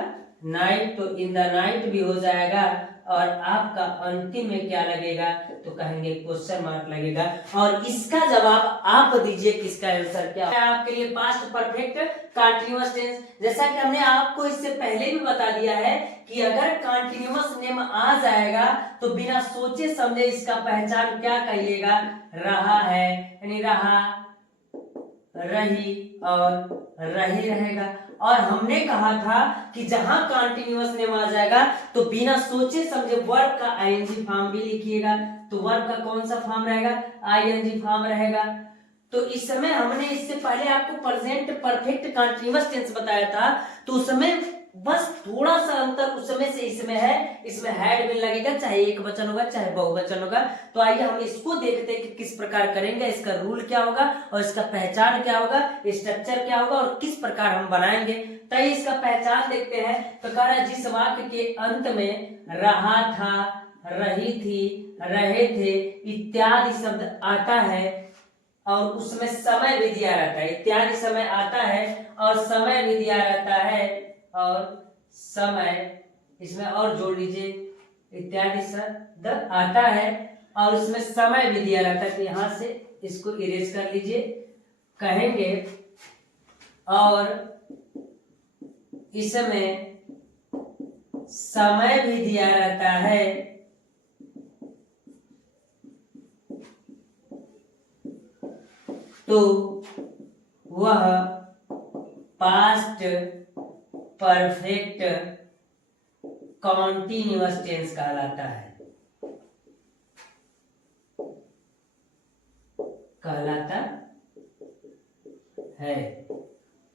नाइट, तो इन द नाइट भी हो जाएगा। और आपका अंतिम में क्या लगेगा, तो कहेंगे क्वेश्चन मार्क लगेगा। और इसका जवाब आप दीजिए किसका आंसर क्या है आपके लिए। पास्ट परफेक्ट कंटीन्यूअस टेंस, जैसा कि हमने आपको इससे पहले भी बता दिया है कि अगर कंटीन्यूअस नेम आ जाएगा तो बिना सोचे समझे इसका पहचान क्या कहिएगा, रहा है, यानी रहा, रही और रही रहेगा। और हमने कहा था कि जहां कंटीन्यूअस नेम आ जाएगा तो बिना सोचे समझे वर्ब का आईएनजी फॉर्म भी लिखिएगा। तो वर्ब का कौन सा फॉर्म रहेगा, आईएनजी फॉर्म रहेगा। तो इस समय हमने इससे पहले आपको प्रेजेंट परफेक्ट कंटीन्यूअस टेंस बताया था, तो उस समय बस थोड़ा सा अंतर उस समय से इसमें है, इसमें हैड भी लगेगा, चाहे एक वचन होगा चाहे बहुवचन होगा। तो आइए हम इसको देखते हैं कि किस प्रकार करेंगे, इसका रूल क्या होगा और इसका पहचान क्या होगा, स्ट्रक्चर क्या होगा और किस प्रकार हम बनाएंगे। तो इसका पहचान देखते हैं। तो कह रहा है जिस वाक्य के अंत में रहा था, रही थी, रहे थे इत्यादि शब्द आता है और उसमें समय भी दिया रहता है, इत्यादि समय आता है और समय भी दिया रहता है, और समय इसमें और जोड़ लीजिए, इत्यादि शब्द आता है और इसमें समय भी दिया रहता है। तो यहां से इसको इरेज कर लीजिए, कहेंगे और इसमें समय भी दिया रहता है तो वह पास्ट परफेक्ट कॉन्टिन्यूअस टेंस कहलाता है,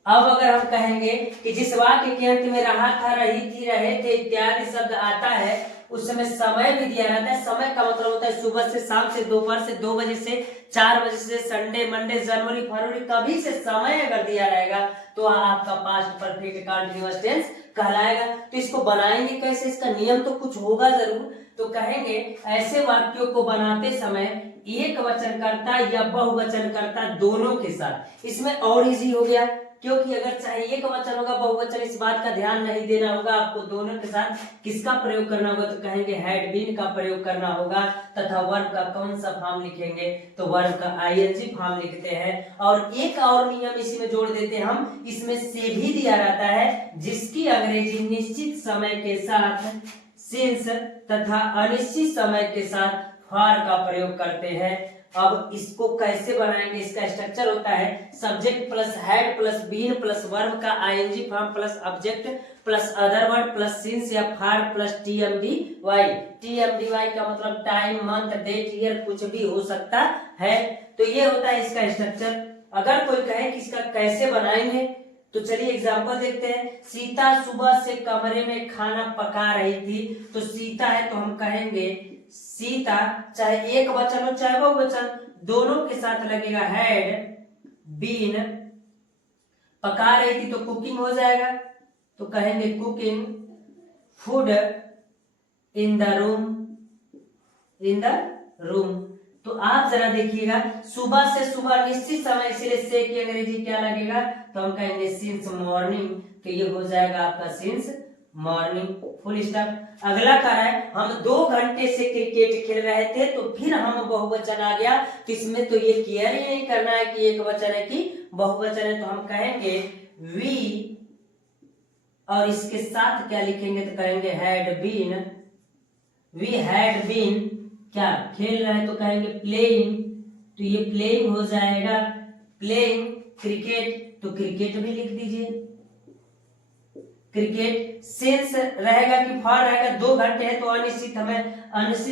अब अगर हम कहेंगे कि जिस वाक्य के अंत में रहा था, रही थी, रहे थे इत्यादि शब्द आता है उस समय समय भी दिया रहता है। समय का मतलब होता है सुबह से शाम से, दोपहर से 2 बजे से 4 बजे से, संडे मंडे जनवरी फरवरी, कभी से समय अगर दिया रहेगा तो आपका पास्ट परफेक्ट कंटीन्यूअस टेंस कहलाएगा। तो इसको बनाएंगे कैसे, इसका नियम तो कुछ होगा जरूर। तो कहेंगे ऐसे वाक्यों को बनाते समय एक वचनकर्ता या बहुवचनकर्ता दोनों के साथ, इसमें और इजी हो गया क्योंकि अगर चाहे एक वचन होगा बहुवचन, इस बात का ध्यान नहीं देना होगा, आपको दोनों के साथ किसका प्रयोग करना होगा, तो कहेंगे हैड बीन का प्रयोग करना होगा। तथा वर्ब का कौन सा फॉर्म लिखेंगे, तो वर्ब का आईएनजी फॉर्म लिखते हैं। और एक और नियम इसी में जोड़ देते हैं हम, इसमें से भी दिया रहता है, जिसकी अंग्रेजी निश्चित समय के साथ सिंस तथा अनिश्चित समय के साथ फॉर का प्रयोग करते हैं। अब इसको कैसे बनाएंगे, इसका स्ट्रक्चर होता है subject plus had plus been plus verb का ING form plus object plus other word plus since या फॉर प्लस टीएमडीवाई। टीएमडीवाई का मतलब टाइम, मंथ, डेट, ईयर कुछ भी हो सकता है। तो ये होता है इसका स्ट्रक्चर। अगर कोई कहे कि इसका कैसे बनाएंगे, तो चलिए एग्जांपल देखते हैं। सीता सुबह से कमरे में खाना पका रही थी, तो सीता है तो हम कहेंगे सीता, चाहे एक वचन हो चाहे बहुवचन, दोनों के साथ लगेगा हैड बीन। पका रही थी तो कुकिंग हो जाएगा, तो कहेंगे cooking. Food in the room. तो आप जरा देखिएगा, सुबह से सुबह निश्चित समय, इसलिए से की अंग्रेजी क्या लगेगा, तो हम कहेंगे सिंस मॉर्निंग। तो ये हो जाएगा आपका सिंस मॉर्निंग, फुल स्टॉप। अगला कह रहा है हम 2 घंटे से क्रिकेट खेल रहे थे, तो फिर हम बहुवचन आ गया, तो इसमें तो ये क्लियर ही नहीं करना है कि एक वचन है कि बहुवचन है, तो हम कहेंगे वी, और इसके साथ क्या लिखेंगे, तो कहेंगे had been. We had been क्या खेल रहे हैं, तो कहेंगे प्लेइंग। तो ये प्लेइंग हो जाएगा प्लेइंग क्रिकेट, तो क्रिकेट भी लिख दीजिए क्रिकेट। सिंस रहेगा कि फॉर रहेगा, 2 घंटे है तो अनिश्चित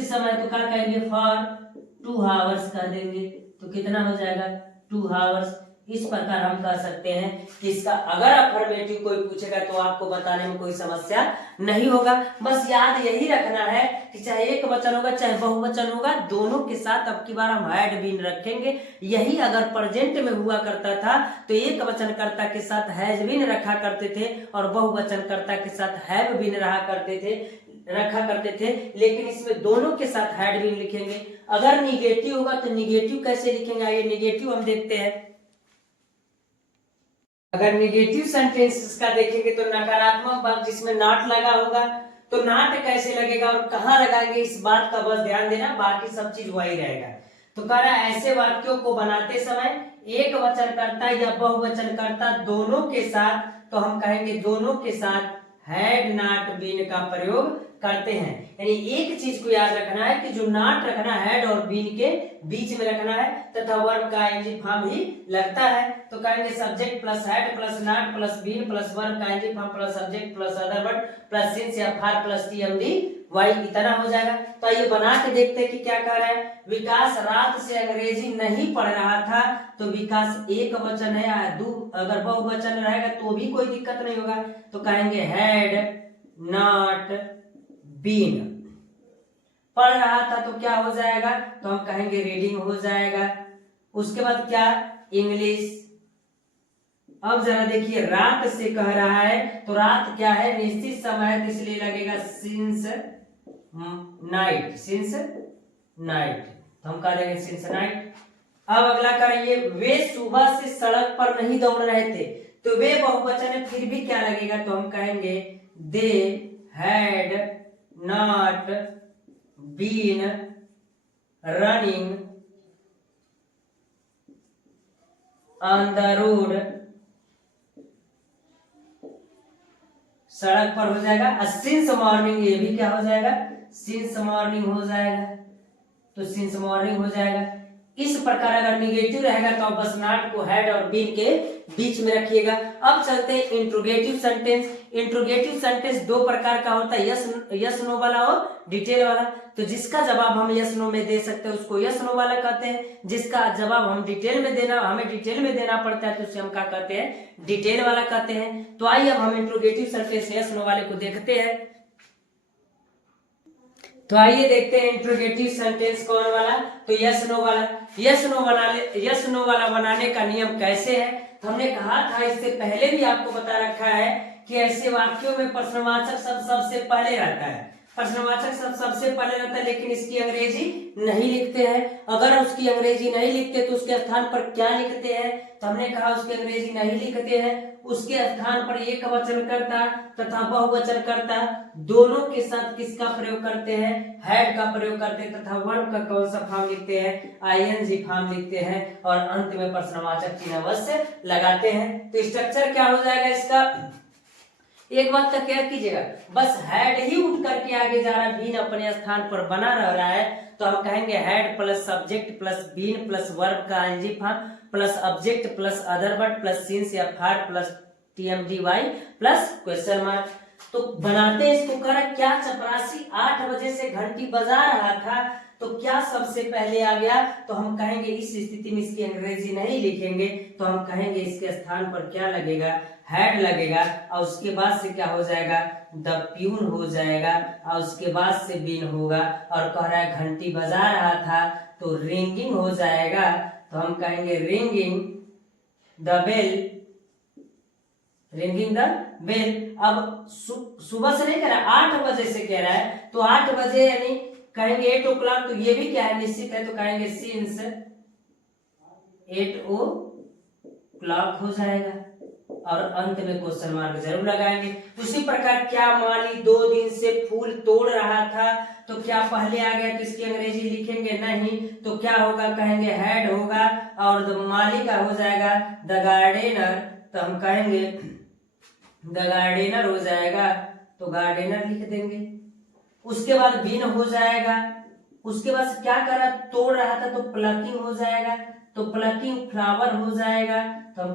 समय, तो क्या कहेंगे फॉर 2 आवर्स कर देंगे, तो कितना हो जाएगा 2 आवर्स। इस प्रकार हम कह सकते हैं कि इसका अगर अफर्मेटिव कोई पूछेगा तो आपको बताने में कोई समस्या नहीं होगा। बस याद यही रखना है कि चाहे एक वचन होगा चाहे बहुवचन होगा, दोनों के साथ अब की बार हम हैड बीन रखेंगे। यही अगर प्रेजेंट में हुआ करता था तो एक वचनकर्ता के साथ हैज बीन रखा करते थे और बहुवचनकर्ता के साथ हैव बीन रखा करते थे, लेकिन इसमें दोनों के साथ हैड बीन लिखेंगे। अगर निगेटिव होगा तो निगेटिव कैसे लिखेंगे, आइए निगेटिव हम देखते हैं। अगर निगेटिव सेंटेंस का देखेंगे तो नकारात्मक बात जिसमें नॉट लगा होगा, तो नॉट कैसे लगेगा और कहां लगाएंगे, इस बात का बस ध्यान देना, बाकी सब चीज वही रहेगा। तो कह रहा है ऐसे वाक्यों को बनाते समय एक वचनकर्ता या बहुवचनकर्ता दोनों के साथ, तो हम कहेंगे दोनों के साथ हैड नॉट बीन का प्रयोग करते हैं। यानी एक चीज को याद रखना है कि जो नॉट रखना है हैड और बीन के बीच में रखना है, तथा वर्ब का आईएनजी फॉर्म ही लगता है। तो कहेंगे subject plus had plus not plus been plus verb का ING form plus subject plus other word plus since या फॉर प्लस टीएमडीवाई, इतना हो जाएगा। तो आइए बना के देखते हैं कि क्या कह रहा है। विकास रात से अंग्रेजी नहीं पढ़ रहा था, तो विकास एक वचन है, अगर बहुवचन रहेगा तो भी कोई दिक्कत नहीं होगा, तो कहेंगे हैड नॉट बीन। पढ़ रहा था तो क्या हो जाएगा, तो हम कहेंगे रीडिंग हो जाएगा। उसके बाद क्या, इंग्लिश। अब जरा देखिए, रात से कह रहा है तो रात क्या है, निश्चित समय है, तो इसलिए लगेगा सिंस नाइट, तो हम कह देंगे सिंस नाइट। अब अगला करेंगे, वे सुबह से सड़क पर नहीं दौड़ रहे थे, तो वे बहुवचन है, फिर भी क्या लगेगा, तो हम कहेंगे they had not been running on the road. सड़क पर हो जाएगा। सिंस मॉर्निंग, ये भी क्या हो जाएगा, सिंस मॉर्निंग हो जाएगा, तो सिंस मॉर्निंग हो जाएगा। इस प्रकार अगर निगेटिव रहेगा तो बस नॉट को हैड और बीन के बीच में रखिएगा। अब चलते हैं इंट्रोगेटिव सेंटेंस। इंट्रोगेटिव सेंटेंस 2 प्रकार का होता है, यस नो वाला और डिटेल वाला। तो जिसका जवाब हम यस नो में दे सकते हैं उसको यस नो वाला कहते हैं, जिसका जवाब हमें डिटेल में देना पड़ता है तो उसे हम क्या कहते हैं, डिटेल वाला कहते हैं। तो आइए अब हम इंट्रोगेटिव सेंटेंस यस नो वाले को देखते हैं। तो आइए देखते हैं इंट्रोगेटिव सेंटेंस कौन वाला, तो यस नो वाला। यस नो वाला बनाने का नियम कैसे है, तो हमने कहा था इससे पहले भी आपको बता रखा है कि ऐसे वाक्यों में प्रश्नवाचक शब्द सबसे पहले रहता है। प्रश्नवाचक सबसे पहले रहता है, लेकिन इसकी अंग्रेजी नहीं लिखते हैं। अगर उसकी अंग्रेजी नहीं लिखते तो उसके स्थान पर क्या लिखते हैं? तो हमने कहा उसकी अंग्रेजी नहीं लिखते हैं, उसके स्थान पर एक वचनकर्ता तथा बहुवचन कर्ता दोनों के साथ किसका प्रयोग करते हैं? हैड का प्रयोग करते हैं, तथा वर्ब का कौन सा फॉर्म लिखते हैं? आईएनजी फॉर्म लिखते हैं, और अंत में प्रश्नवाचक चिन्ह अवश्य लगाते हैं। तो स्ट्रक्चर क्या हो जाएगा इसका? एक बात का केयर कीजिएगा, बस हैड ही उठ करके आगे जा रहा है, बीन अपने स्थान पर बना रहा है, तो हम कहेंगे had plus subject plus been plus verb का ING form plus object plus other word plus since या for plus TMDY plus question mark. तो बनाते इसको कर क्या? चपरासी 8 बजे से घंटी बजा रहा था, तो क्या सबसे पहले आ गया? तो हम कहेंगे इस स्थिति में इसकी अंग्रेजी नहीं लिखेंगे, तो हम कहेंगे इसके स्थान पर क्या लगेगा? हैड लगेगा, और उसके बाद से क्या हो जाएगा? द प्यून हो जाएगा, और उसके बाद से बीन होगा, और कह रहा है घंटी बजा रहा था तो रिंगिंग हो जाएगा, तो हम कहेंगे ringing the bell, ringing the bell. अब सुबह से नहीं कह रहा, 8 बजे से कह रहा है, तो 8 बजे यानी कहेंगे 8 o'clock, तो ये भी क्या है? निश्चित है, तो कहेंगे सिंस 8 o'clock हो जाएगा, और अंत में क्वेश्चन मार्क जरूर लगाएंगे। उसी प्रकार क्या माली 2 दिन से फूल तोड़ रहा था, तो क्या पहले आ गया तो इसकी अंग्रेजी लिखेंगे नहीं, तो क्या होगा? कहेंगे हैड होगा, और माली का हो जाएगा द गार्डनर, तो हम कहेंगे द गार्डनर हो जाएगा, तो गार्डनर लिख देंगे। उसके बाद बीन हो जाएगा, उसके बाद क्या कर रहा? तोड़ रहा था, तो प्लकिंग हो जाएगा, तो प्लकिंग फ्लावर हो जाएगा, तो हम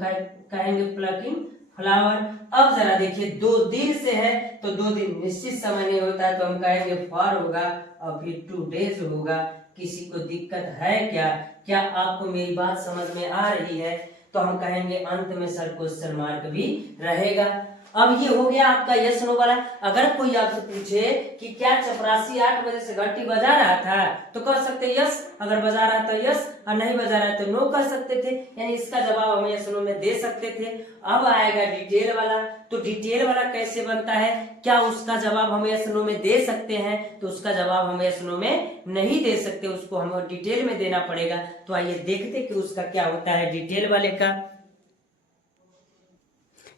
कहेंगे प्लकिंग फ्लावर। अब जरा देखिए 2 दिन से है, तो 2 दिन निश्चित समय नहीं होता है, तो हम कहेंगे फॉर होगा, और फिर 2 days होगा। किसी को दिक्कत है क्या? क्या आपको मेरी बात समझ में आ रही है? तो हम कहेंगे अंत में सर क्वेश्चन मार्क भी रहेगा। अब ये हो गया आपका यस नो वाला। अगर कोई आपसे पूछे कि क्या चपरासी 8 बजे से घंटी बजा रहा था, तो कर सकते यस, अगर बजा रहा था यस, और नहीं बजा रहा तो नो कर सकते थे, यानी इसका जवाब हम यस नो में दे सकते थे। अब आएगा डिटेल वाला, तो डिटेल वाला कैसे बनता है? क्या उसका जवाब हम यस नो में दे सकते हैं? तो उसका जवाब हम यस नो में नहीं दे सकते, उसको हमें डिटेल में देना पड़ेगा। तो आइए देखते कि उसका क्या होता है डिटेल वाले का।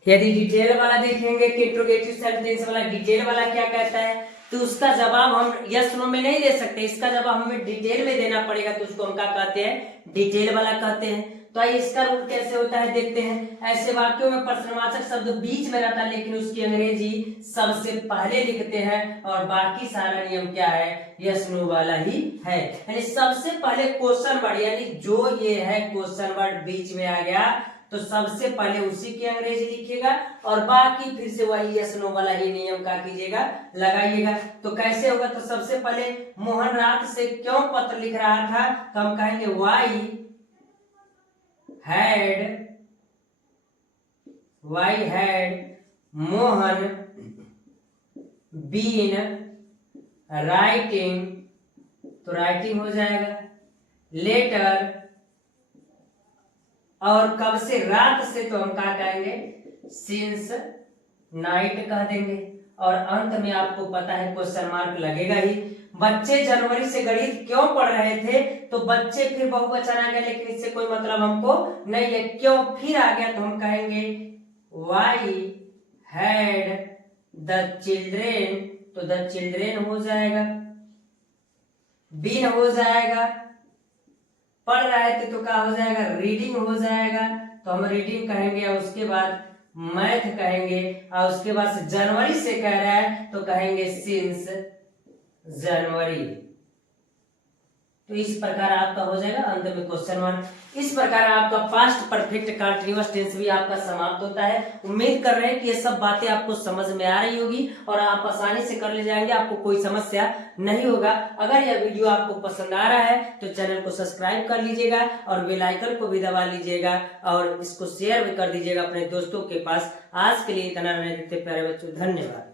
यदि डिटेल वाला देखेंगे कि इंट्रोगेटिव सेंटेंस वाला, डिटेल वाला क्या कहता है, तो उसका जवाब हम यस नो में नहीं दे सकते, इसका जवाब हमें डिटेल में देना पड़ेगा, तो उसको हम क्या कहते हैं? डिटेल वाला कहते हैं। तो आइए इसका रूल कैसे होता है देखते हैं। ऐसे वाक्यों में प्रश्नवाचक शब्द बीच में रहता है, लेकिन उसकी अंग्रेजी सबसे पहले लिखते हैं, और बाकी सारा नियम क्या है? यस नो वाला ही है। यानी सबसे पहले क्वेश्चन वर्ड, यानी जो ये है क्वेश्चन वर्ड बीच में आ गया, तो सबसे पहले उसी की अंग्रेजी लिखिएगा, और बाकी फिर से वही यस नो वाला ही नियम का कीजिएगा, लगाइएगा। तो कैसे होगा? तो सबसे पहले मोहन रात से क्यों पत्र लिख रहा था, तो हम कहेंगे we had Mohan been writing, तो राइटिंग हो जाएगा लेटर, और कब से? रात से, तो हम क्या कहेंगे? सिंस नाइट कह देंगे, और अंत में आपको पता है क्वेश्चन मार्क लगेगा ही। बच्चे जनवरी से गणित क्यों पढ़ रहे थे, तो बच्चे फिर बहुवचन आ गया, लेकिन इससे कोई मतलब हमको नहीं है, क्यों फिर आ गया, तो हम कहेंगे वाई हैड द चिल्ड्रेन, तो द चिल्ड्रेन हो जाएगा, बीन हो जाएगा, पढ़ रहे थे तो क्या हो जाएगा? रीडिंग हो जाएगा, तो हम रीडिंग कहेंगे, और उसके बाद मैथ कहेंगे, और उसके बाद से जनवरी से कह रहा है तो कहेंगे सिंस जनवरी। तो इस प्रकार आपका हो जाएगा अंत में क्वेश्चन मार्क। इस प्रकार आपका पास्ट परफेक्ट कंटीन्यूअस टेंस भी आपका समाप्त होता है। उम्मीद कर रहे हैं कि ये सब बातें आपको समझ में आ रही होगी, और आप आसानी से कर ले जाएंगे, आपको कोई समस्या नहीं होगा। अगर यह वीडियो आपको पसंद आ रहा है तो चैनल को सब्सक्राइब कर लीजिएगा, और बेल आइकन को भी दबा लीजिएगा, और इसको शेयर भी कर दीजिएगा अपने दोस्तों के पास। आज के लिए इतना रहने देते प्यारे बच्चों, धन्यवाद।